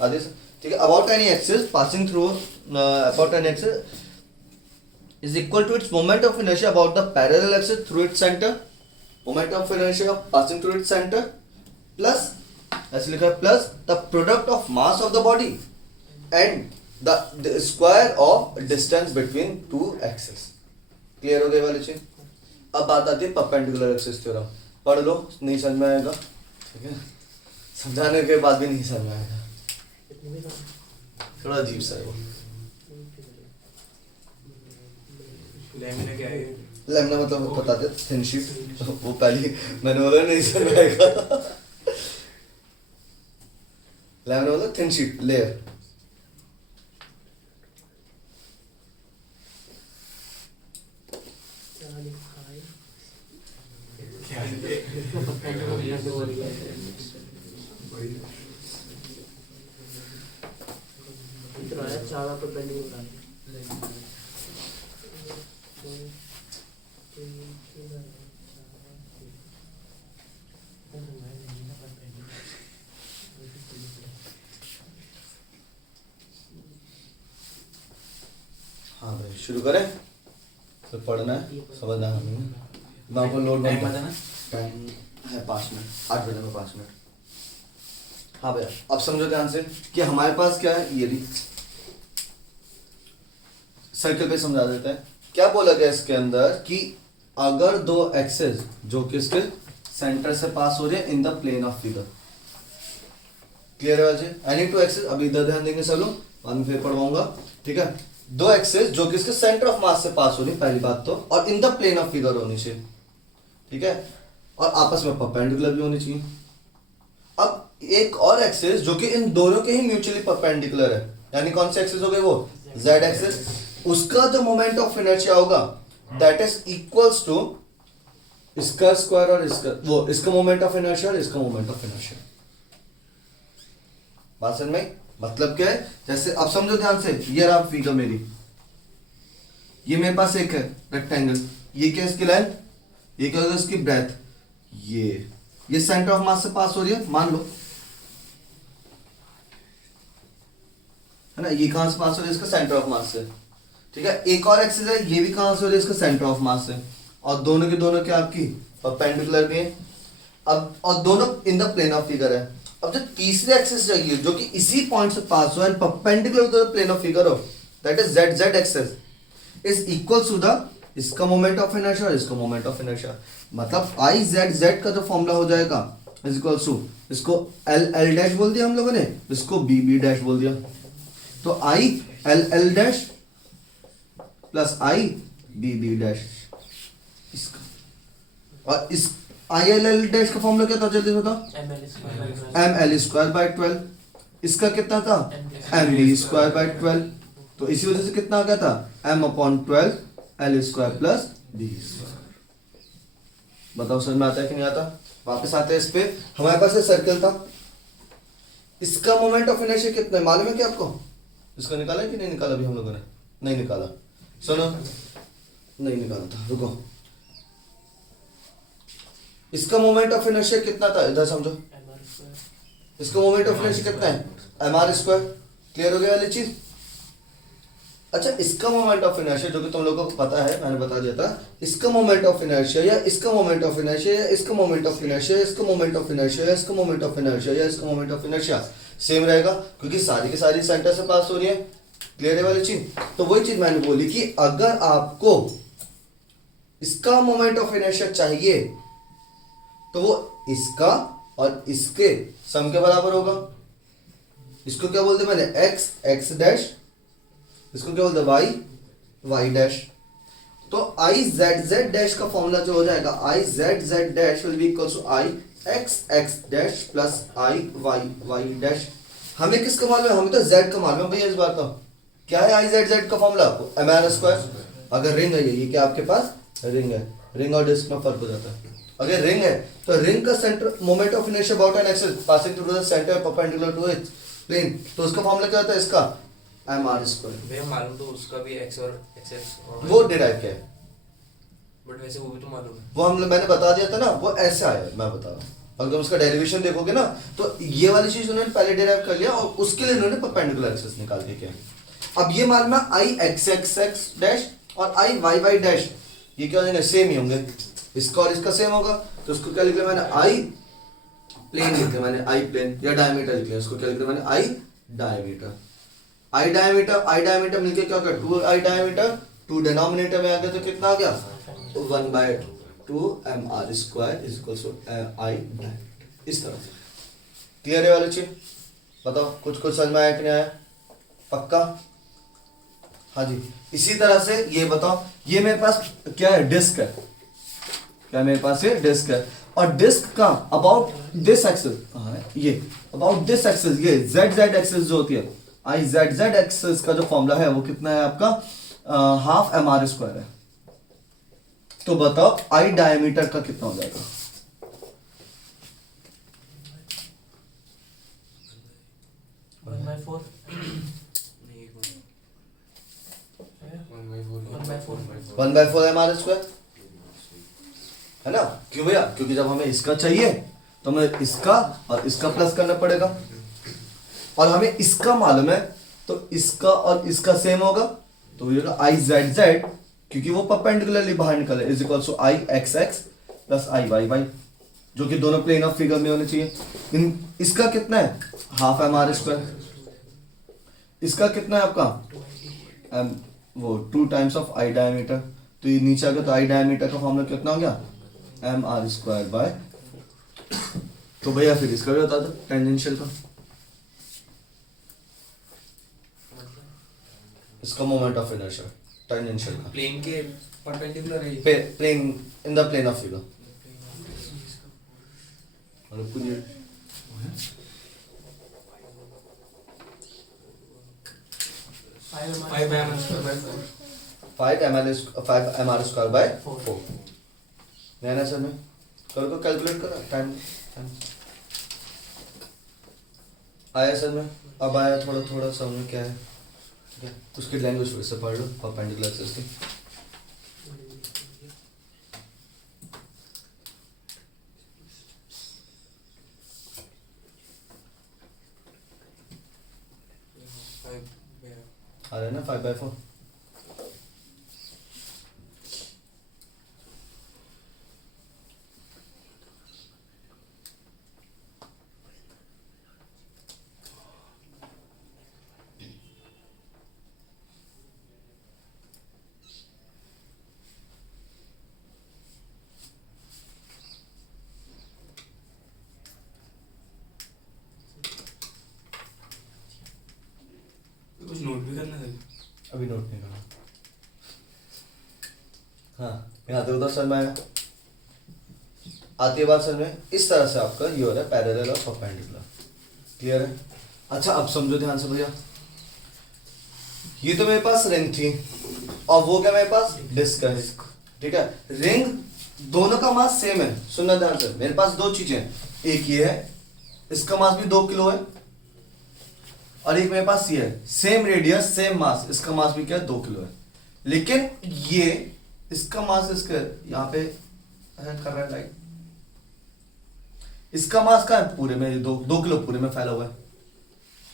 आगे से, ठीक है। About any axis passing through, about any axis is equal to its moment of inertia about the parallel axis through its center, moment of inertia passing through its center plus, ऐसे लिखा है, plus the product of mass of the body and the square of distance between two axes। Clear हो गई वाली चीज? अब बात आती है परपेंडिकुलर एक्सिस थ्योरम। पढ़ लो, नहीं समझ में आएगा, ठीक है, समझाने के बाद भी नहीं समझ में आएगा, थोड़ा अजीब सा है वो। लैमिना क्या है? लैमिना मतलब बता दे, थिन शीट। वो पहले मैंने बोला नहीं समझ आएगा। लैमिना मतलब थिन शीट, लेयर। चार पर पेंडिंग बना हाँ भाई शुरू करें। तो पढ़ना है, समझना है हमें। मैं आपको लोड टाइम बताना। टाइम है 5 मिनट, 8 बजे में 5 मिनट। हाँ भैया अब समझो ध्यान से कि हमारे पास क्या है, ये भी सर्कल पे समझा देता है। क्या बोला गया इसके अंदर कि अगर दो एक्सेस जो कि इसके सेंटर से पास हो रहे हैं in the plane of figure, clear है वैसे? एनी टू एक्सेस, अभी इधर ध्यान देंगे सब लोग, बाद में फिर पढ़वाऊंगा, ठीक है? दो एक्सेस जो कि इसके सेंटर ऑफ मास से पास हो रही, पहली बात तो, और in the plane of figure होनी चाहिए, ठीक है? और आपस में परपेंडिकुलर भी होनी चाहिए। अब एक और एक्सिस जो कि इन दोनों के ही म्यूचुअली परपेंडिकुलर है, यानी कौन से एक्सिस हो गए वो, जेड एक्सिस, उसका जो मोमेंट ऑफ इनर्शिया होगा दैट इज इक्वल्स टू इसका स्क्वायर और इसका, वो इसका मोमेंट ऑफ इनर्शिया और इसका मोमेंट ऑफ इनर्शिया। बात समझ में? मतलब क्या है, जैसे अब समझो ध्यान से, ये रहा फिगर मेरी, ये मेरे पास एक है रेक्टेंगल, ये क्या इसकी लेंथ, ये क्या होगा इसकी ब्रेथ, ये सेंटर ऑफ मास से पास हो रही है, मान लो, है ना? ये कहां से पास हो रही है, इसका सेंटर ऑफ मास से, ठीक है? एक और एक्सिस है, ये भी कहां से हो रही है, इसका सेंटर ऑफ मास से, और दोनों के दोनों क्या आपकी परपेंडिकुलर भी है। अब और दोनों in the plane of figure है। अब जो तीसरी एक्सिस चाहिए जो कि इसी पॉइंट से पास हो and perpendicular to the plane of figure हो, that is Z, Z axis is equal to the इसका मोमेंट ऑफ इनर्शिया और इसका मोमेंट ऑफ इनर्शिया। मतलब आई जेड जेड का जो फॉर्मूला हो जाएगा इज इक्वल टू, इसको एल एल डैश बोल दिया हम लोगों ने, इसको बी बी डैश बोल दिया, तो I L L dash plus I B B dash इसका, और इस आई एल एल डैश का फॉर्मूला क्या था जल्दी बताओ, एम एल स्क्वायर बाय 12, इसका कितना था, एम बी स्क्वायर बाय 12, तो इसी वजह से कितना आ गया था, M upon 12 L square plus B square. बताओ समझ में आता है कि नहीं आता? वापस आते हैं इस पे, हमारे पास एक सर्कल था, इसका मोमेंट ऑफ इनर्शिया कितना है मालूम है क्या आपको? इसका निकाला है कि नहीं निकाला? अभी हम लोगों ने नहीं निकाला, सुनो, नहीं निकाला था, रुको। इसका मोमेंट ऑफ इनर्शिया कितना था, इधर समझो, इसका मोमेंट ऑफ इनर्शिया कितना है, एम आर स्क्वायर। क्लियर हो गया वाली चीज? अच्छा, इसका मोमेंट ऑफ इनर्शिया जो कि तुम लोगों को पता है, मैंने बता दिया था, इसका मोमेंट ऑफ इनर्शिया या इसका मोमेंट ऑफ इनर्शिया या इसका मोमेंट ऑफ इनर्शिया या इसका मोमेंट ऑफ इनर्शिया या इसका मोमेंट ऑफ इनर्शिया या इसका मोमेंट ऑफ इनर्शिया सेम रहेगा, क्योंकि सारी की सारी सेंटर से पास हो रही है। क्लियर है वाली चीज? तो वही चीज मैंने बोली कि अगर आपको इसका मोमेंट ऑफ इनर्शिया चाहिए तो वो इसका और इसके सम के बराबर होगा। इसको क्या बोलते मैंने, एक्स एक्स डैश, इसको क्या बोलते वाई वाई डैश। तो आई जेड जेड डैश का फॉर्मूला जो हो जाएगा, I Z Z dash will be equal to I X X dash plus I Y Y dash. हमें किसका मालूम है? हमें तो जेड का मालूम है भैया। इस बार तो क्या है आई जेड जेड का फॉर्मूला, एम आर स्क्वायर। अगर रिंग है ये क्या आपके पास रिंग है, रिंग और डिस्क में फर्क हो जाता है। अगर रिंग है तो रिंग का centre moment of inertia about an axis passing through the centre perpendicular to its plane, तो उसका फॉर्मूला क्या होता है इसका, एम आर स्क्वायर। भैया मालूम तो उसका भी एक्स और एक्स और वो डिराइव क्या है, बट वैसे वो भी तो मालूम है। वो हम मैंने बता दिया था ना, वो ऐसे आया, मैं बता रहा हूँ। अगर तुम उसका डेरिवेशन देखोगे ना तो ये वाली चीज उन्होंने पहले डिराइव कर लिया और उसके लिए उन्होंने परपेंडिकुलर एक्सिस निकाल दी। क्या अब ये मालूम है आई एक्स एक्स एक्स डैश और आई वाई वाई डैश, ये क्या होंगे, सेम ही होंगे। इसका और इसका सेम होगा, तो उसको क्या लिख लिया मैंने, आई प्लेन लिख लिया मैंने, आई प्लेन, या डायमीटर लिख लिया, उसको क्या लिख लिया मैंने, आई डायमीटर। आई डायमीटर मिलके क्या होगा, 2 आई डायमीटर, 2 डिनोमिनेटर में आ गया तो कितना आ गया, 1/2 M R square is equal to I diameter. इस तरह से क्लियर है वाली चीज? बताओ कुछ कुछ समझ में आया कि नहीं आया? पक्का? हाँ जी, इसी तरह से ये बताओ, ये मेरे पास क्या है, डिस्क है, क्या मेरे पास ये डिस्क है, और डिस्क का अबाउट दिस एक्सिस कहाँ है, ये अबाउट दिस एक्सिस, ये जेड जेड एक्सिस जो होती है, आई जेड जेड एक्सिस का जो फॉर्मूला है वो कितना है आपका, हाफ एम आर स्क्वायर है। तो बताओ आई डायमीटर का कितना हो जाएगा, 1/4 नहीं, 1/4 1/4 एम आर स्क्वायर है ना। क्यों भैया, क्योंकि जब हमें इसका चाहिए तो हमें इसका और इसका प्लस करना पड़ेगा, और हमें इसका मालूम है तो इसका और इसका सेम होगा, तो ये होगा आई जेड जेड, क्योंकि वो परपेंडिकुलरली बाहर निकले, is equal to I X X plus I Y Y, जो कि दोनों प्लेन ऑफ फिगर में होने चाहिए। इसका कितना है, हाफ एम आर स्क्वायर, इसका कितना है आपका वो 2 टाइम्स ऑफ आई डायमीटर, तो ये नीचे आ गया, तो आई डायमीटर का फॉर्मूला कितना हो गया, एम आर स्क्वायर बाय, तो भैया फिर इसका भी बता दो टेंजेंशियल का, इसका मोमेंट ऑफ इनर्शिया टेंजेंशियल का, प्लेन के परपेंडिकुलर है ये। Plane in the plane of figure, मतलब पूरी 5 mm²/4 5 M R square by 4 4 नैना सर में कल को कैलकुलेट करा टाइम आया सर में, अब आया थोड़ा थोड़ा समझ में क्या है, ठीक है, उसकी लैंग्वेज फिर से पढ़ लो परपेंडिकुलर एक्सिस की। आ रहा है ना 5/4, कुछ नोट भी करना है। अभी नोट नहीं करना। हाँ, यहाँ से उधर सर में आया, आती है बात सर में, इस तरह से आपका ये हो रहा है पैरेलल और परपेंडिकुलर, क्लियर है। अच्छा अब समझो ध्यान से भैया, ये तो मेरे पास रिंग थी और वो क्या मेरे पास डिस्क है, ठीक है। रिंग दोनों का मास सेम है, सुनना ध्यान से, मेरे पास दो चीजें, एक ये है, इसका मास भी 2 किलो है, और एक मेरे पास ये है, सेम रेडियस सेम मास, इसका मास भी क्या है 2 किलो है, लेकिन ये इसका मास इसका यहाँ पे कर रहा है लाइट, इसका मास का है पूरे में 2 किलो पूरे में फैला हुआ है,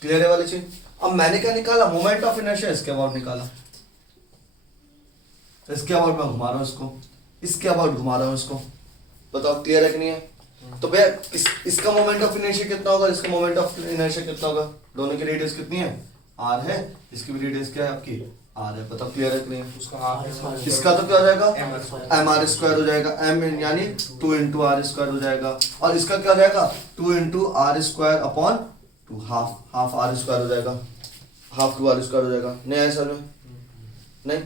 क्लियर है वाली चीज। अब मैंने क्या निकाला, मोमेंट ऑफ इनर्शिया इसके अबाउट निकाला, इसके अबाउट मैं घुमा रहा हूँ इसको, इसके अबाउट घुमा रहा हूँ इसको, बताओ क्लियर है कि नहीं है। तो भैया इसका मोमेंट ऑफ इनर्शिया कितना होगा, इसका मोमेंट ऑफ इनर्शिया कितना होगा, दोनों की रेडियस कितनी है r है, इसकी भी रेडियस क्या है आपकी r है, बताओ क्लियर है कि नहीं है। उसका हाफ इसका तो क्या हो जाएगा m एम आर स्क्वायर हो जाएगा, m यानी 2 इंटू आर स्क्वायर हो जाएगा, और इसका क्या हो जाएगा 2 into R square upon 2, half R square हो जाएगा, हाफ 2 आर स्क्वायर हो जाएगा। नहीं आया सर में, नहीं,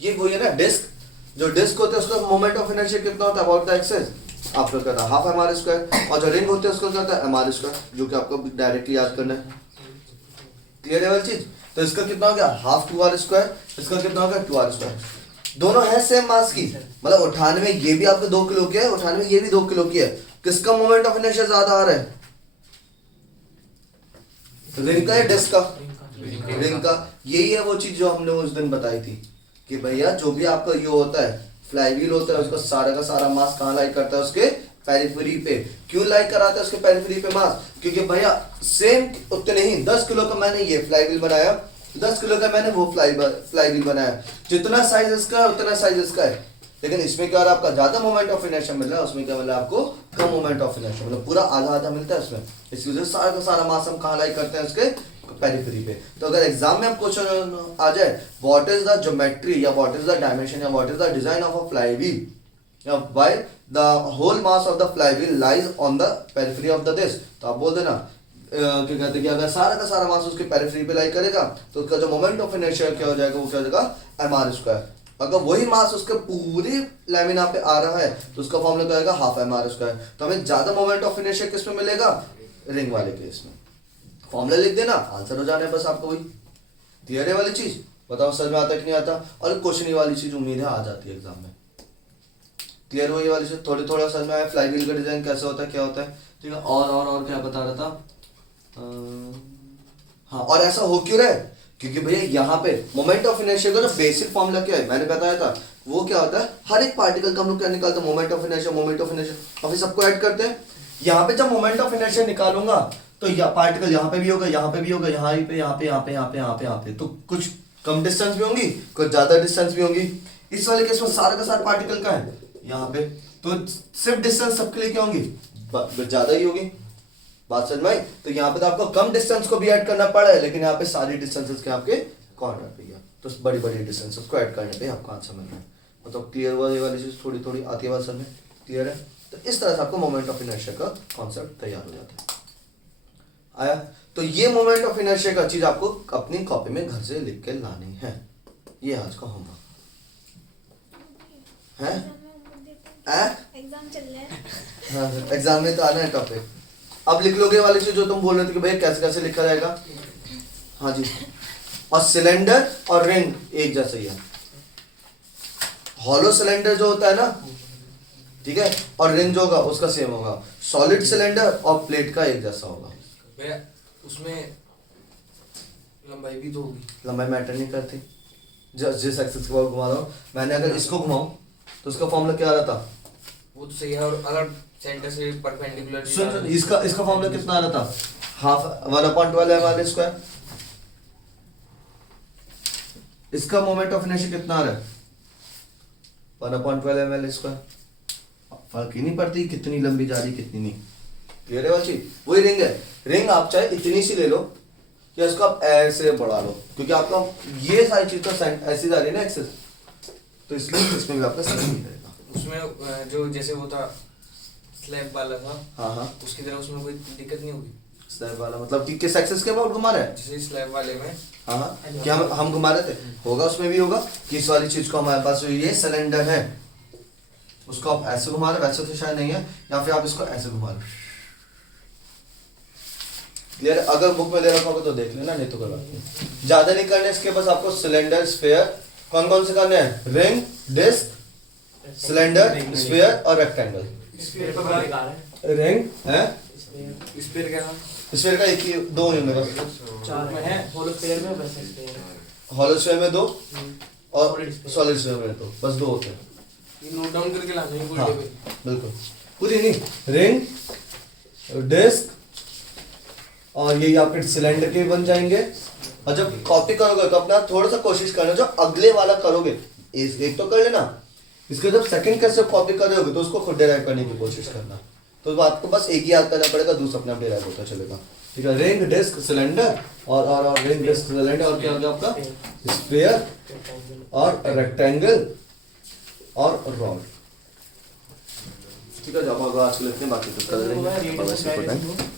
ये वही है ना डिस्क, जो डिस्क होते हैं उसका मोमेंट ऑफ इनर्शिया कितना होता है अबाउट द एक्सिस, आपका कहता है हाफ एम आर स्क्वायर, और जो रिंग होते हैं उसका क्या होता है एम आर स्क्वायर, जो कि आपको डायरेक्टली याद करना है, क्लियर है वाली चीज। तो इसका कितना हो गया हाफ 2 आर स्क्वायर, इसका कितना हो गया 2 आर स्क्वायर, दोनों है सेम मास की, मतलब उठाने में ये भी आपको 2 किलो की है, उठाने में ये भी 2 किलो की है, किसका मोमेंट ऑफ इनर्शिया ज्यादा आ रहा है, रिंग का या डिस्क का, रिंग का। यही है वो चीज जो हमने उस दिन बताई थी कि भैया जो भी आपका ये होता है फ्लाईव्हील होता है, उसका सारा का सारा मास कहाँ लाई करता है, उसके पेरिफेरी पे। क्यों लाई कराता है उसके पेरिफेरी पे मास, क्योंकि भैया सेम उतने ही 10 किलो का मैंने ये फ्लाईव्हील बनाया, 10 किलो का मैंने वो फ्लाईव्हील बनाया, जितना साइज इसका है उतना साइज इसका है, लेकिन इसमें क्या आपका ज्यादा मोमेंट ऑफ इनर्शिया मिल रहा है, उसमें क्या मिल रहा है आपको कम मोमेंट ऑफ इनर्शिया, मतलब पूरा आधा आधा मिलता है उसमें। इसकी वजह से सारा का सारा मास हम कहाँ लाई करते हैं उसके पेरिफेरी पे। तो अगर एग्जाम में आप क्वेश्चन आ जाए व्हाट इज द ज्योमेट्री या व्हाट इज द डायमेंशन या what is the design of a flywheel, या why the whole mass of the flywheel lies on the periphery of the this, तो आप बोल देना क्या कहते हैं कि अगर सारा का सारा मास उसके पेरिफेरी पे लाई करेगा तो उसका जो मोमेंट ऑफ इनर्शिया क्या हो जाएगा, वो क्या हो जाएगा एम आर स्क्वायर। अगर वही मास उसके पूरी लैमिना पे आ रहा है तो उसका फॉर्मूला क्या आएगा, हाफ एम आर स्क्वायर। तो हमें ज्यादा मोमेंट ऑफ इनर्शिया किस में मिलेगा, रिंग वाले केस में। फॉर्मूला लिख देना, आंसर हो जाना है बस आपको। वही थियरी वाली चीज बताओ समझ में आता है कि नहीं आता, और क्वेश्चन वाली चीज उम्मीद है आ जाती है एग्जाम में। क्लियर वही वाली चीज थोड़ी थोड़ा समझ में आया, फ्लाई व्हील का डिजाइन कैसे होता है, क्या होता है, ठीक है। और क्या बता रहा था, हाँ, और ऐसा हो क्यों रहा है, क्योंकि भैया यहाँ पे मोमेंट ऑफ इनर्शिया का जो बेसिक फॉर्मूला क्या है मैंने बताया था, वो क्या होता है, हर एक पार्टिकल का हम लोग क्या निकालते हैं, moment of inertia, moment of inertia, और फिर सबको ऐड करते हैं। यहाँ पे जब मोमेंट ऑफ इनर्शिया निकालूंगा तो पार्टिकल यहाँ पे भी होगा, यहाँ पे भी होगा, यहाँ पे, यहाँ पे, यहाँ पे, यहाँ पे, यहाँ पे, यहाँ पे, तो कुछ कम डिस्टेंस भी होंगी, कुछ ज्यादा डिस्टेंस भी होंगी। इस वाले केस में सारा का सारा पार्टिकल का है यहाँ पे, तो सिर्फ डिस्टेंस सबके लिए क्या होंगी, ज्यादा ही होगी। बात समझ में आई। तो यहाँ पे तो आपको कम डिस्टेंस को भी ऐड करना पड़ा है, लेकिन यहाँ पे सारी डिस्टेंसेस के आपके कॉर्नर पे गया, तो बड़ी बड़ी डिस्टेंसेस को ऐड करने पे आपको आंसर मिल रहा है। मतलब क्लियर हुआ, ये वाली चीज थोड़ी थोड़ी आती है बात समझ में, क्लियर है। तो इस तरह से आपको मोमेंट ऑफ इनर्शिया का कॉन्सेप्ट तैयार हो जाता है। आया, तो ये मोमेंट ऑफ इनर्शिया का चीज आपको अपनी कॉपी में घर से लिख के लानी है। ये आज का होमवर्क है। एग्जाम चल रहा है। हाँ, एग्जाम में तो आना है टॉपिक। अब लिख लोगे वाली चीज जो तुम बोल रहे थे कि भैया कैसे कैसे लिखा जाएगा। हाँ जी, और सिलेंडर और रिंग एक जैसा ही है। हॉलो सिलेंडर जो होता है ना, ठीक है, और रिंग जो होगा उसका सेम होगा। सॉलिड सिलेंडर और प्लेट का एक जैसा होगा। भैया उसमें लंबाई भी तो होगी। लंबाई मैटर नहीं करती, जिस एक्सिस के बाद घुमा रहा हूँ मैंने, अगर इसको घुमाऊं तो उसका फॉर्मूला क्या आ रहा था, वो तो सही है। और अगर सेंटर से परपेंडिकुलर सुन इसका फॉर्मूला कितना आ रहा था, हाफ 1/12 mr स्क्वायर। इसका मोमेंट ऑफ इनर्शिया कितना आ रहा है, 1/12 ml स्क्वायर। फर्क ही नहीं पड़ती कितनी लंबी जा रही कितनी नहीं। क्लियर है वाली, वही रिंग है। रिंग आप चाहे इतनी सी ले लो या इसको आप ऐसे बढ़ा लो, क्योंकि आपका ये सारी चीज तो ऐसी जा रही है ना एक्सेस, तो इसलिए इसमें भी आपका सही नहीं रहेगा। उसमें जो जैसे वो था स्लैब वाला था, हाँ, उसकी तरह उसमें कोई दिक्कत नहीं होगी। स्लैब वाला मतलब कि किस एक्सेस के अबाउट घुमा रहा है। जैसे स्लैब वाले में हाँ, क्या हम घुमा रहे थे, होगा उसमें भी होगा कि इस वाली चीज को हमारे पास ये सिलेंडर है, उसको आप ऐसे घुमा रहे, वैसे तो शायद नहीं है, या फिर आप इसको ऐसे घुमा रहे। क्लियर, अगर बुक में दे रखा होगा तो देख लेना, नहीं तो कोई बात नहीं। ज्यादा नहीं करने इसके, बस आपको सिलेंडर, स्फीयर, कौन कौन से करने हैं, रिंग, डिस्क, सिलेंडर, स्फीयर और रेक्टेंगल। स्फीयर का क्या है? रिंग है, स्फीयर क्या था? स्फीयर का एक ही दो ही होंगे बस, चार में है, होलो स्फीयर में बस स्फीयर है। हॉलो स्फीयर में दो और Solid sphere। सॉलिड स्फीयर में दो, बस दो होते हैं। ये नोट डाउन करके लाना है हाँ, बोर्ड पे। बिल्कुल पूरी नहीं, रिंग, डिस्क और ये आपके सिलेंडर के बन जाएंगे। और जब कॉपी करोगे तो अपना थोड़ा सा कोशिश करना, जो अगले वाला करोगे एक तो कर लेना, इसके जब सेकंड कैसे कॉपी करोगे तो उसको खुद डिराइव करने की कोशिश करना। तो आपको बस एक ही याद करना पड़ेगा, दूसरा अपना डिराइव होता चलेगा। ठीक है, रिंग, डिस्क, सिलेंडर और रिंग, डिस्क, सिलेंडर और क्या हो गया आपका, स्फीयर और रेक्टेंगल और रॉड। ठीक है, जब आज के लिखते हैं बाकी तो कर लेंगे।